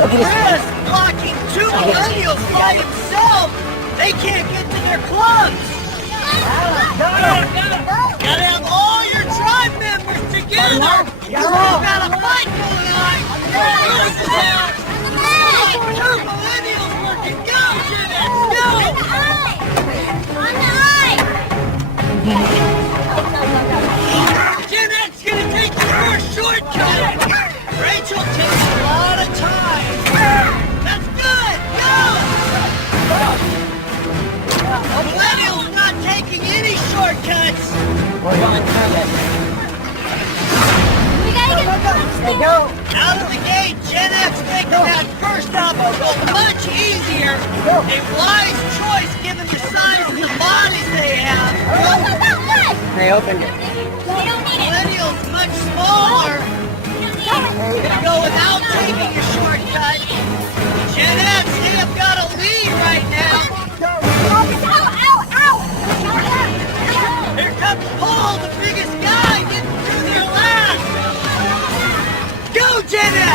Chris blocking two millennials by himself. They can't get to their clubs. Gotta have all your tribe members together. We've got a fight going on. Two millennials working. Go, Gen X, go! Gen X gonna take the first shortcut. Rachel takes a lot of time. That's good. Go! Millennials not taking any shortcuts. We gotta get Out of the gate, Gen X making that first obstacle much easier. A wise choice given the size of the bodies they have. They opened it. Millennials much smaller. Gonna go without taking a shortcut. Gen X, they have got a lead right now. Here comes Paul, the biggest guy, getting through their last. Go, Gen X!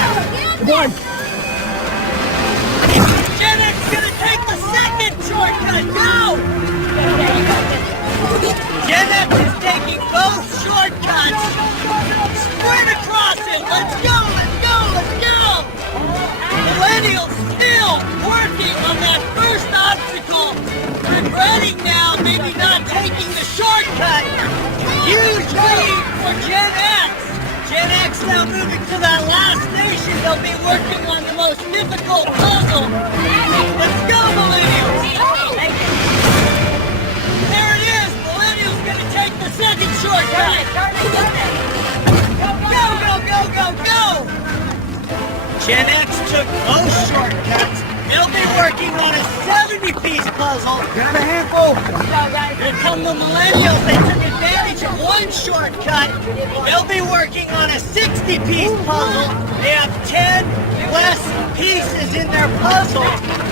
Gen X gonna take the second shortcut. Go! Gen X is taking both shortcuts. Sprint across it. Let's go, let's go, let's go! Millennials still working on that first obstacle. Regretting now maybe not taking the shortcut. Huge lead for Gen X. Gen X now moving to that last station. They'll be working on the most difficult puzzle. Let's go, Millennials! There it is! Millennials gonna take the second shortcut! Go, go, go, go, go! Gen X took both shortcuts. They'll be working on a 70-piece puzzle. Grab a handful. Here come the Millennials. They took advantage of one shortcut. They'll be working on a 60-piece puzzle. They have 10 less pieces in their puzzle.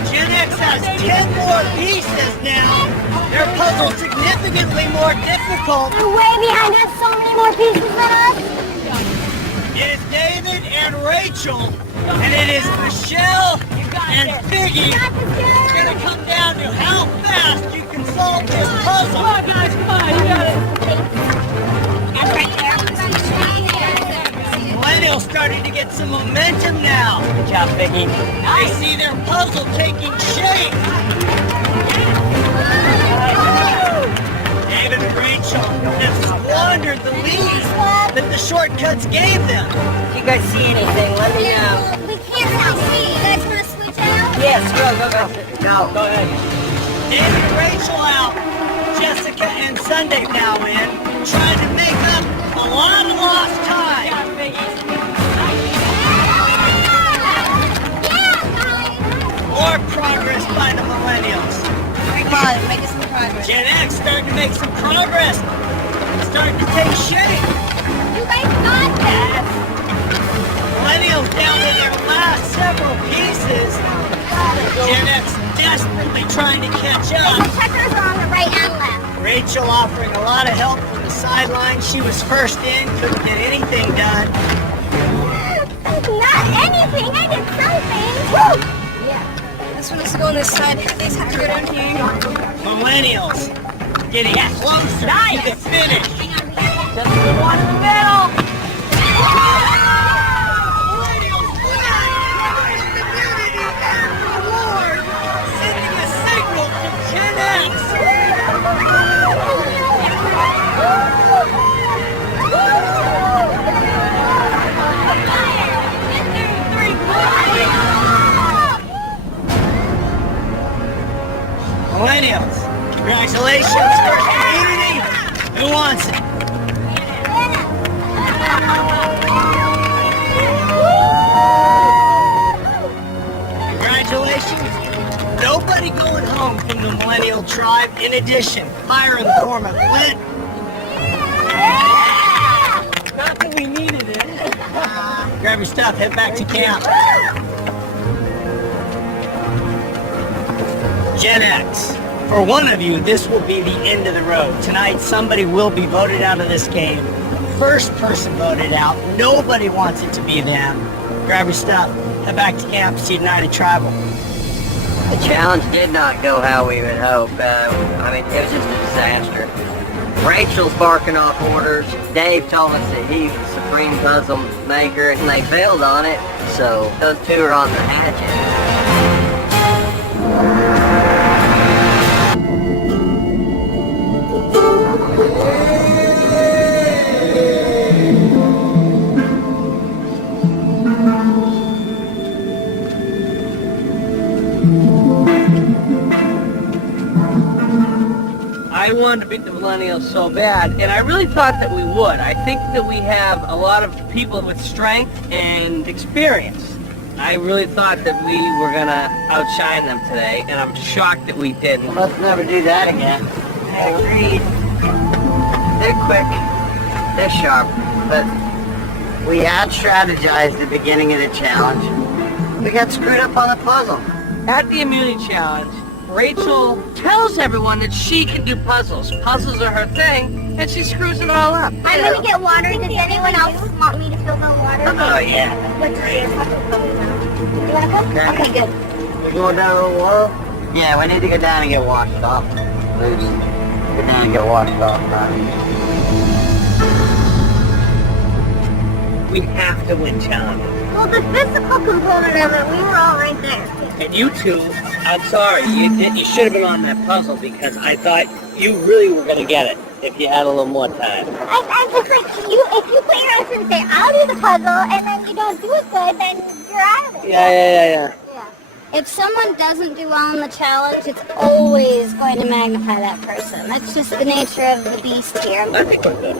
Gen X has 10 more pieces now. Their puzzle significantly more difficult. They're way behind us. So many more pieces than us. It is David and Rachel, and it is Michelle and Figgy. It's gonna come down to how fast you can solve this puzzle. Come on, guys, come on, you got it. Millennials starting to get some momentum now. Good job, Figgy. I see their puzzle taking shape. David and Rachel have squandered the lead that the shortcuts gave them. If you guys see anything, let me know. We can't really see. You guys want to switch out? Yes, go. Go ahead. David and Rachel out. Jessica and Sunday now in. Trying to make up a lot of lost time. More progress by the Millennials. Making some progress. Gen X starting to make some progress. Starting to take shape. You guys got this. Millennials down to their last several pieces. Gen X desperately trying to catch The up. checkers are on the right and left. Rachel offering a lot of help from the sideline. She was first in, couldn't get anything done. Not anything, I did something. Woo! This one has to go on this side. These have to go down here. Millennials getting closer to the finish. Just the one in the middle. Millennials winning the community award, sending a signal to Gen X. Millennials, congratulations, first community. Who wants it? Congratulations. Nobody going home from the Millennial Tribe. In addition, fire in the form of Flint. Not that we needed it. Grab your stuff, head back to camp. Gen X. For one of you, this will be the end of the road. Tonight, somebody will be voted out of this game. First person voted out. Nobody wants it to be them. Grab your stuff, head back to camp, see United Tribal. The challenge did not go how we would hope. I mean, it was just a disaster. Rachel's barking off orders. Dave told us that he's the supreme puzzle maker, and they failed on it. So those two are on the hatchet. I wanted to beat the Millennials so bad, and I really thought that we would. I think that we have a lot of people with strength and experience. I really thought that we were gonna outshine them today, and I'm shocked that we didn't. Let's never do that again. Agreed. They're quick, they're sharp, but we had strategized at the beginning of the challenge. We got screwed up on the puzzle. At the immunity challenge, Rachel tells everyone that she can do puzzles. Puzzles are her thing, and she screws it all up. I'm gonna get water. Does anyone else want me to fill the water? Oh yeah. You wanna come? Okay, good. We going down to the wall? Yeah, we need to go down and get washed off. Please. Go down and get washed off, We have to win challenges. Well, the physical component of it, we were all right there. And you two, I'm sorry, you should have been on that puzzle because I thought you really were going to get it if you had a little more time. I just like, if you put your hands and say, I'll do the puzzle, and then you don't do it good, then you're out of it. Yeah. If someone doesn't do well in the challenge, it's always going to magnify that person. That's just the nature of the beast here. I think we're good.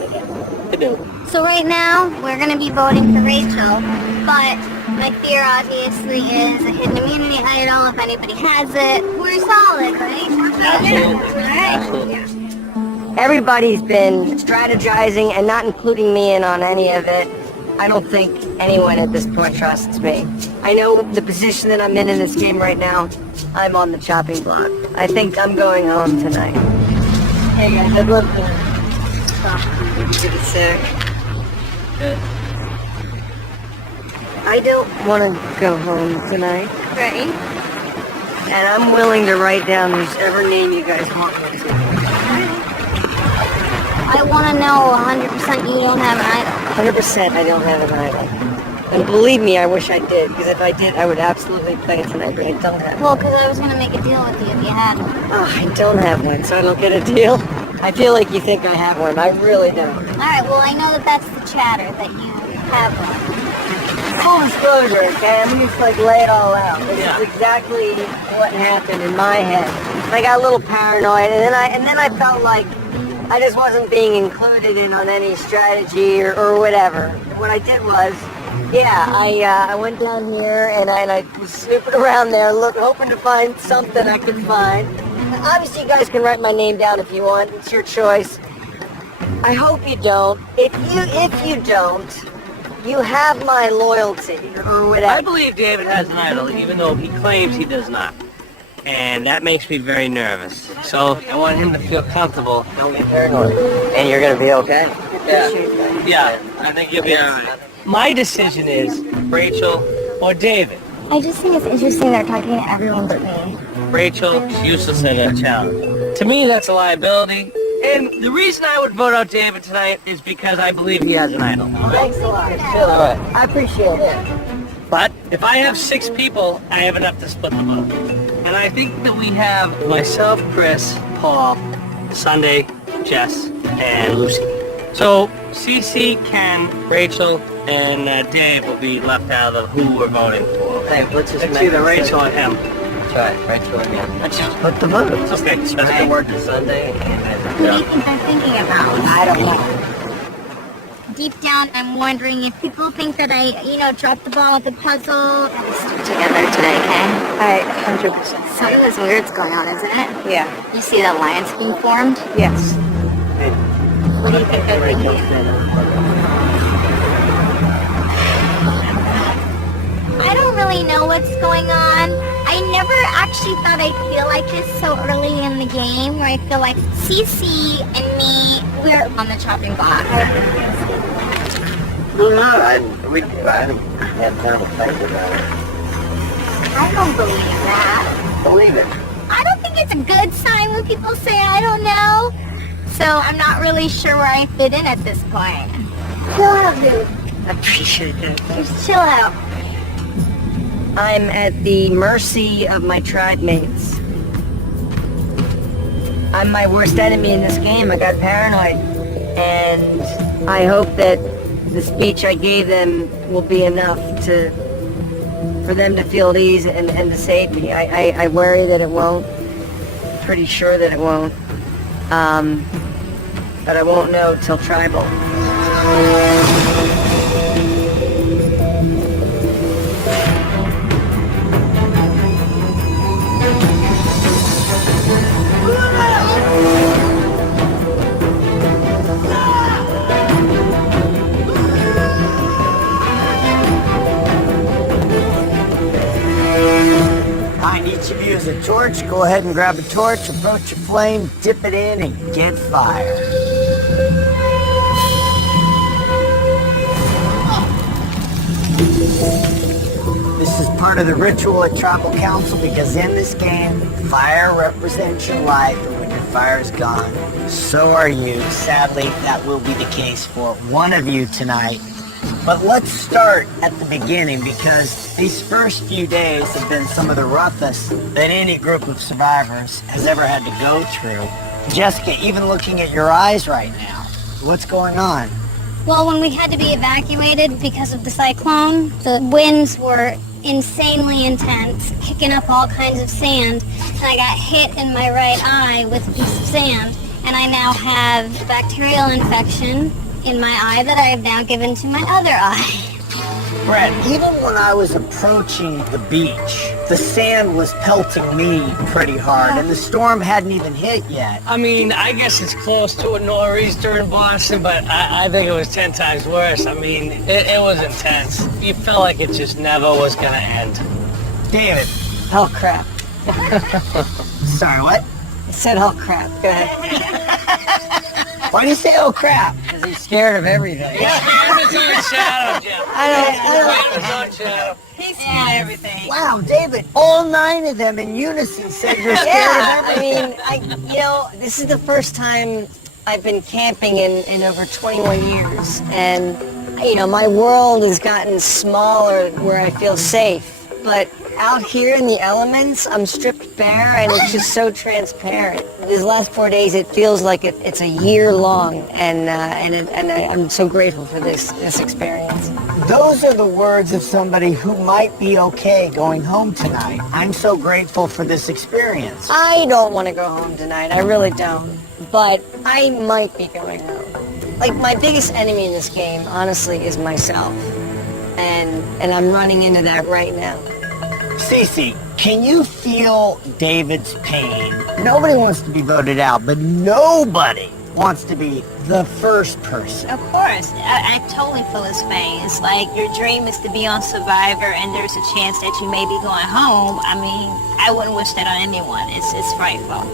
I do. So right now, we're going to be voting for Rachel, but my fear obviously is a hidden immunity idol. If anybody has it, we're solid, right? Alright. Everybody's been strategizing and not including me in on any of it. I don't think anyone at this point trusts me. I know the position that I'm in this game right now. I'm on the chopping block. I think I'm going home tonight. Hey guys, I'd love to Give it a sec. I don't want to go home tonight. Right. And I'm willing to write down whichever name you guys want me to. I want to know 100% you don't have an idol. 100% I don't have an idol. And believe me, I wish I did, because if I did, I would absolutely play it tonight, but I don't have one. Well, because I was going to make a deal with you if you had one. Oh, I don't have one, so I don't get a deal. I feel like you think I have one. I really don't. Alright, well, I know that that's the chatter, that you have one. Full disclosure, okay? I'm just like lay it all out. This is exactly what happened in my head. And I got a little paranoid, and then I felt like I just wasn't being included in on any strategy or whatever. What I did was, I went down here and I was snooping around there, hoping to find something I could find. Obviously, you guys can write my name down if you want. It's your choice. I hope you don't. If you don't, You have my loyalty, or whatever. I believe David has an idol, even though he claims he does not. And that makes me very nervous. So I want him to feel comfortable. Don't get paranoid. And you're gonna be okay. Yeah, I think you'll be alright. My decision is Rachel or David. I just think it's interesting they're talking to everyone but me. Rachel, useless in a challenge. To me, that's a liability. And the reason I would vote out David tonight is because I believe he has an idol. Thanks a lot. I appreciate it. But if I have 6 people, I have enough to split the vote. And I think that we have myself, Chris, Paul, Sunday, Jess, and Lucy. So Cece, Ken, Rachel, and Dave will be left out of who we're voting for. Hey, let's just It's make either Rachel or him. That's right, Rachel and me. Let's just put the vote. Okay, that's good work. Sunday and Who do you think they're thinking about? I don't know. Deep down, I'm wondering if people think that I, dropped the ball with the puzzle. Stick together today, okay? 100%. Something weird's going on, isn't it? Yeah. You see the alliance being formed? Yes. What do you think they're thinking? I don't really know what's going on. I never actually thought I'd feel like this so early in the game, where I feel like Cece and me, we're on the chopping block. No, I hadn't had time to think about it. I don't believe that. Believe it. I don't think it's a good sign when people say I don't know. So I'm not really sure where I fit in at this point. Chill out, dude. I appreciate it. Just chill out. I'm at the mercy of my tribe mates. I'm my worst enemy in this game. I got paranoid. And I hope that the speech I gave them will be enough for them to feel at ease and to save me. I worry that it won't. Pretty sure that it won't. But I won't know till tribal. Each of you is a torch. Go ahead and grab a torch, approach a flame, dip it in, and get fire. This is part of the ritual at Tribal Council because in this game, fire represents your life, and when your fire is gone, so are you. Sadly, that will be the case for one of you tonight. But let's start at the beginning because these first few days have been some of the roughest that any group of survivors has ever had to go through. Jessica, even looking at your eyes right now, what's going on? Well, when we had to be evacuated because of the cyclone, the winds were insanely intense, kicking up all kinds of sand, and I got hit in my right eye with a piece of sand, and I now have bacterial infection in my eye that I have now given to my other eye. Brett, even when I was approaching the beach, the sand was pelting me pretty hard, and the storm hadn't even hit yet. I mean, I guess it's close to a nor'easter in Boston, but I think it was 10 times worse. I mean, it was intense. You felt like it just never was going to end. David. Oh, crap. Sorry, what? I said, oh, crap. Go ahead. Why do you say, oh, crap? Because he's scared of everything. His own shadow, Jeff. I His own shadow. He's scared of everything. Wow, David, all 9 of them in unison said you're scared Yeah, of everything. I mean, this is the first time I've been camping in over 21 years. And, my world has gotten smaller where I feel safe. But out here in the elements, I'm stripped bare and it's just so transparent. These last 4 days, it feels like it's a year long, and I'm so grateful for this experience. Those are the words of somebody who might be okay going home tonight. I'm so grateful for this experience. I don't want to go home tonight. I really don't. But I might be going home. Like, my biggest enemy in this game, honestly, is myself. And I'm running into that right now. Cece, can you feel David's pain? Nobody wants to be voted out, but nobody wants to be the first person. Of course, I totally feel his pain. It's like your dream is to be on Survivor and there's a chance that you may be going home. I mean, I wouldn't wish that on anyone. It's frightful.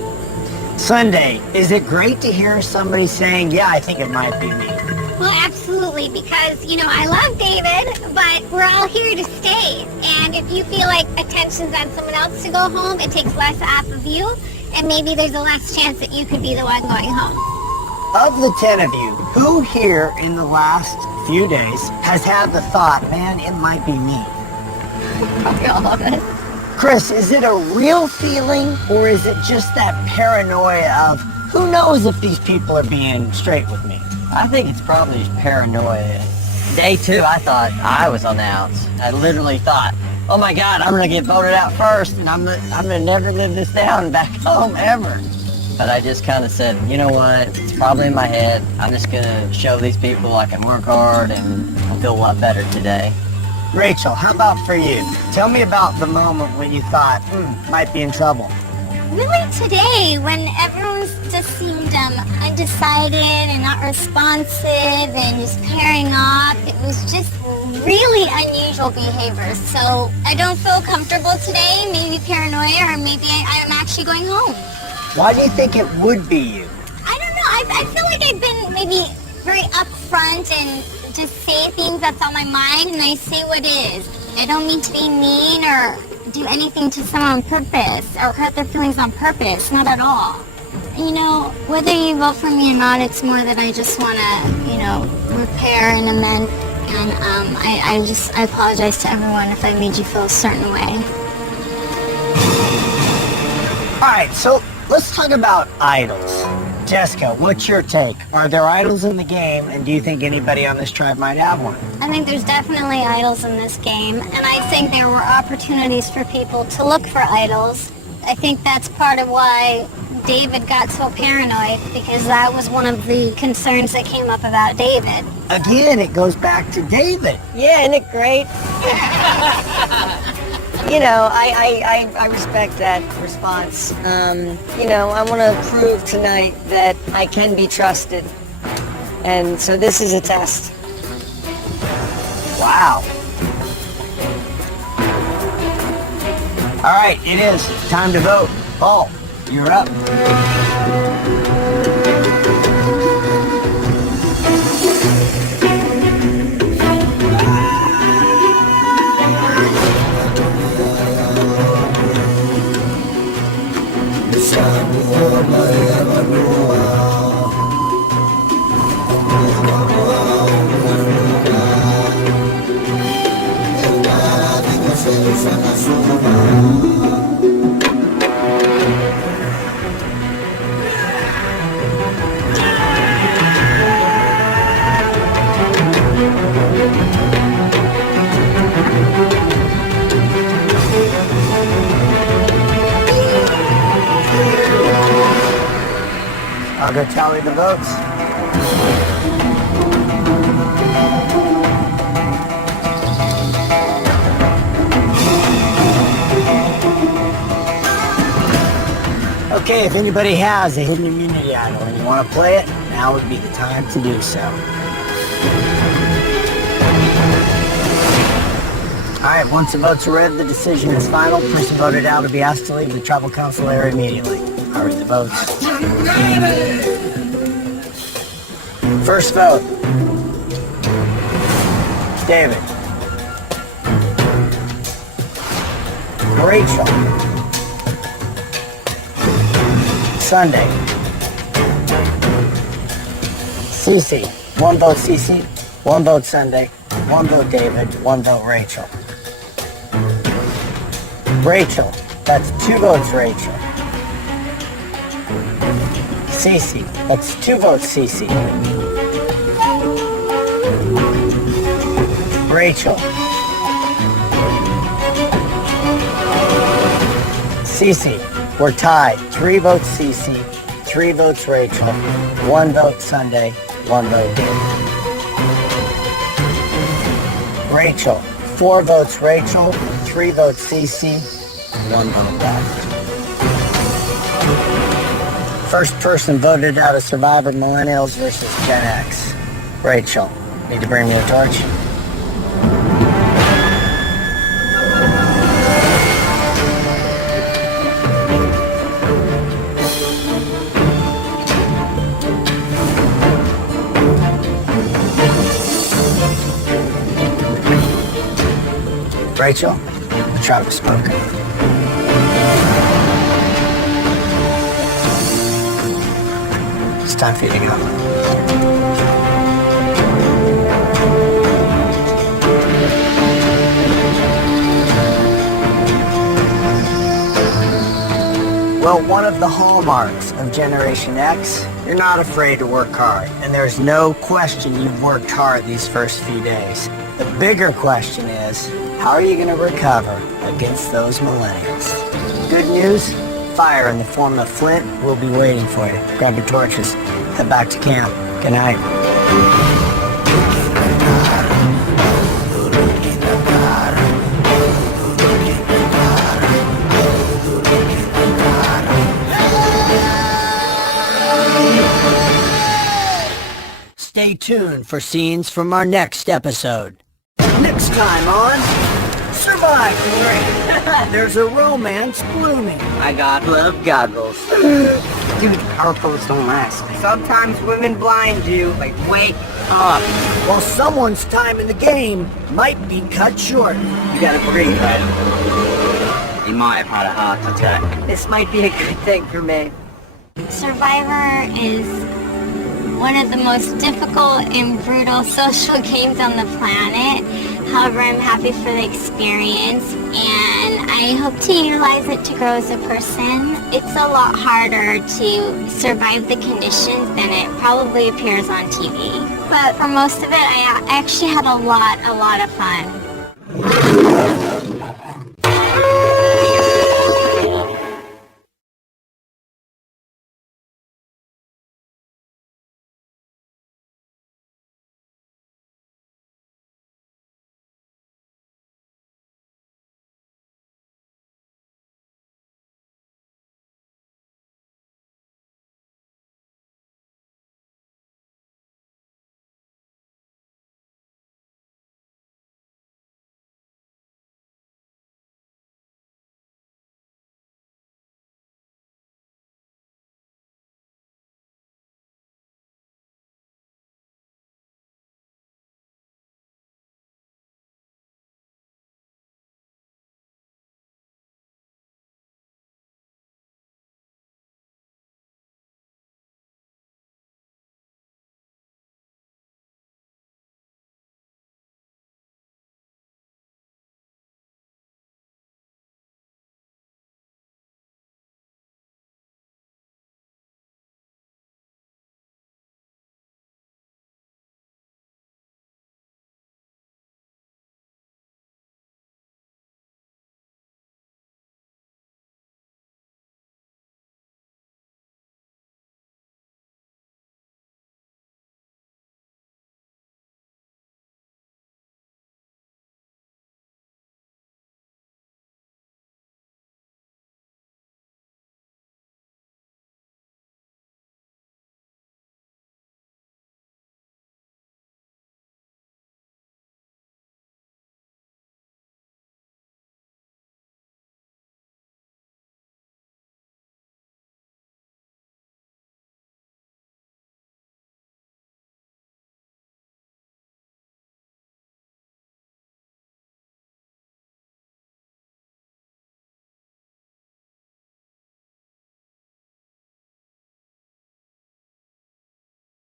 Sunday, is it great to hear somebody saying, yeah, I think it might be me? Well, absolutely, because, you know, I love David, but we're all here to stay. And if you feel like attention's on someone else to go home, it takes less off of you, and maybe there's a less chance that you could be the one going home. Of the 10 of you, who here in the last few days has had the thought, man, it might be me? Probably all of us. Chris, is it a real feeling, or is it just that paranoia of, who knows if these people are being straight with me? I think it's probably just paranoia. Day 2, I thought I was on the outs. I literally thought, oh my God, I'm gonna get voted out first, and I'm gonna never live this down back home ever. But I just kind of said, you know what, it's probably in my head. I'm just gonna show these people I can work hard, and I'll feel a lot better today. Rachel, how about for you? Tell me about the moment when you thought, might be in trouble. Really today, when everyone's just seemed undecided and not responsive and just pairing off, it was just really unusual behavior. So I don't feel comfortable today, maybe paranoia, or maybe I'm actually going home. Why do you think it would be you? I don't know, I feel like I've been maybe very upfront and just say things that's on my mind, and I say what is. I don't mean to be mean or do anything to someone on purpose or hurt their feelings on purpose, not at all. You know, whether you vote for me or not, it's more that I just want to, you know, repair and amend, and I apologize to everyone if I made you feel a certain way. All right, so let's talk about idols. Jessica, what's your take? Are there idols in the game, and do you think anybody on this tribe might have one? I think there's definitely idols in this game, and I think there were opportunities for people to look for idols. I think that's part of why David got so paranoid, because that was one of the concerns that came up about David. Again, it goes back to David. Yeah, isn't it great? You know, I respect that response. You know, I want to prove tonight that I can be trusted. And so this is a test. Wow. All right, it is time to vote. Paul, you're up. I'll go tally the votes. Okay, if anybody has a hidden immunity idol and you want to play it, now would be the time to do so. Alright, once the votes are read, the decision is final. Person voted out will be asked to leave the tribal council area immediately. I'll read the votes. First vote. David. Rachel. Sunday. Cece. One vote Cece, one vote Sunday, one vote David, one vote Rachel. Rachel. That's 2 votes Rachel. Cece. That's 2 votes Cece. Rachel. Cece. We're tied. 3 votes Cece, 3 votes Rachel, 1 vote Sunday, 1 vote David. Rachel. 4 votes Rachel, 3 votes Cece, 1 vote left. First person voted out of Survivor Millennials versus Gen X. Rachel, need to bring me a torch? Rachel, the trout has spoken. It's time for you to go. Well, one of the hallmarks of Generation X, you're not afraid to work hard. And there's no question you've worked hard these first few days. The bigger question is, how are you going to recover against those millennials? Good news, fire in the form of flint will be waiting for you. Grab your torches, head back to camp. Good night. Stay tuned for scenes from our next episode. Next time on Survivor, there's a romance blooming. I got love goggles. Dude, power pose don't last. Sometimes women blind you. Like, wake up. While someone's time in the game might be cut short. You gotta breathe, right? You might have had a heart attack. This might be a good thing for me. Survivor is one of the most difficult and brutal social games on the planet. However, I'm happy for the experience and I hope to utilize it to grow as a person. It's a lot harder to survive the conditions than it probably appears on TV. But for most of it, I actually had a lot of fun.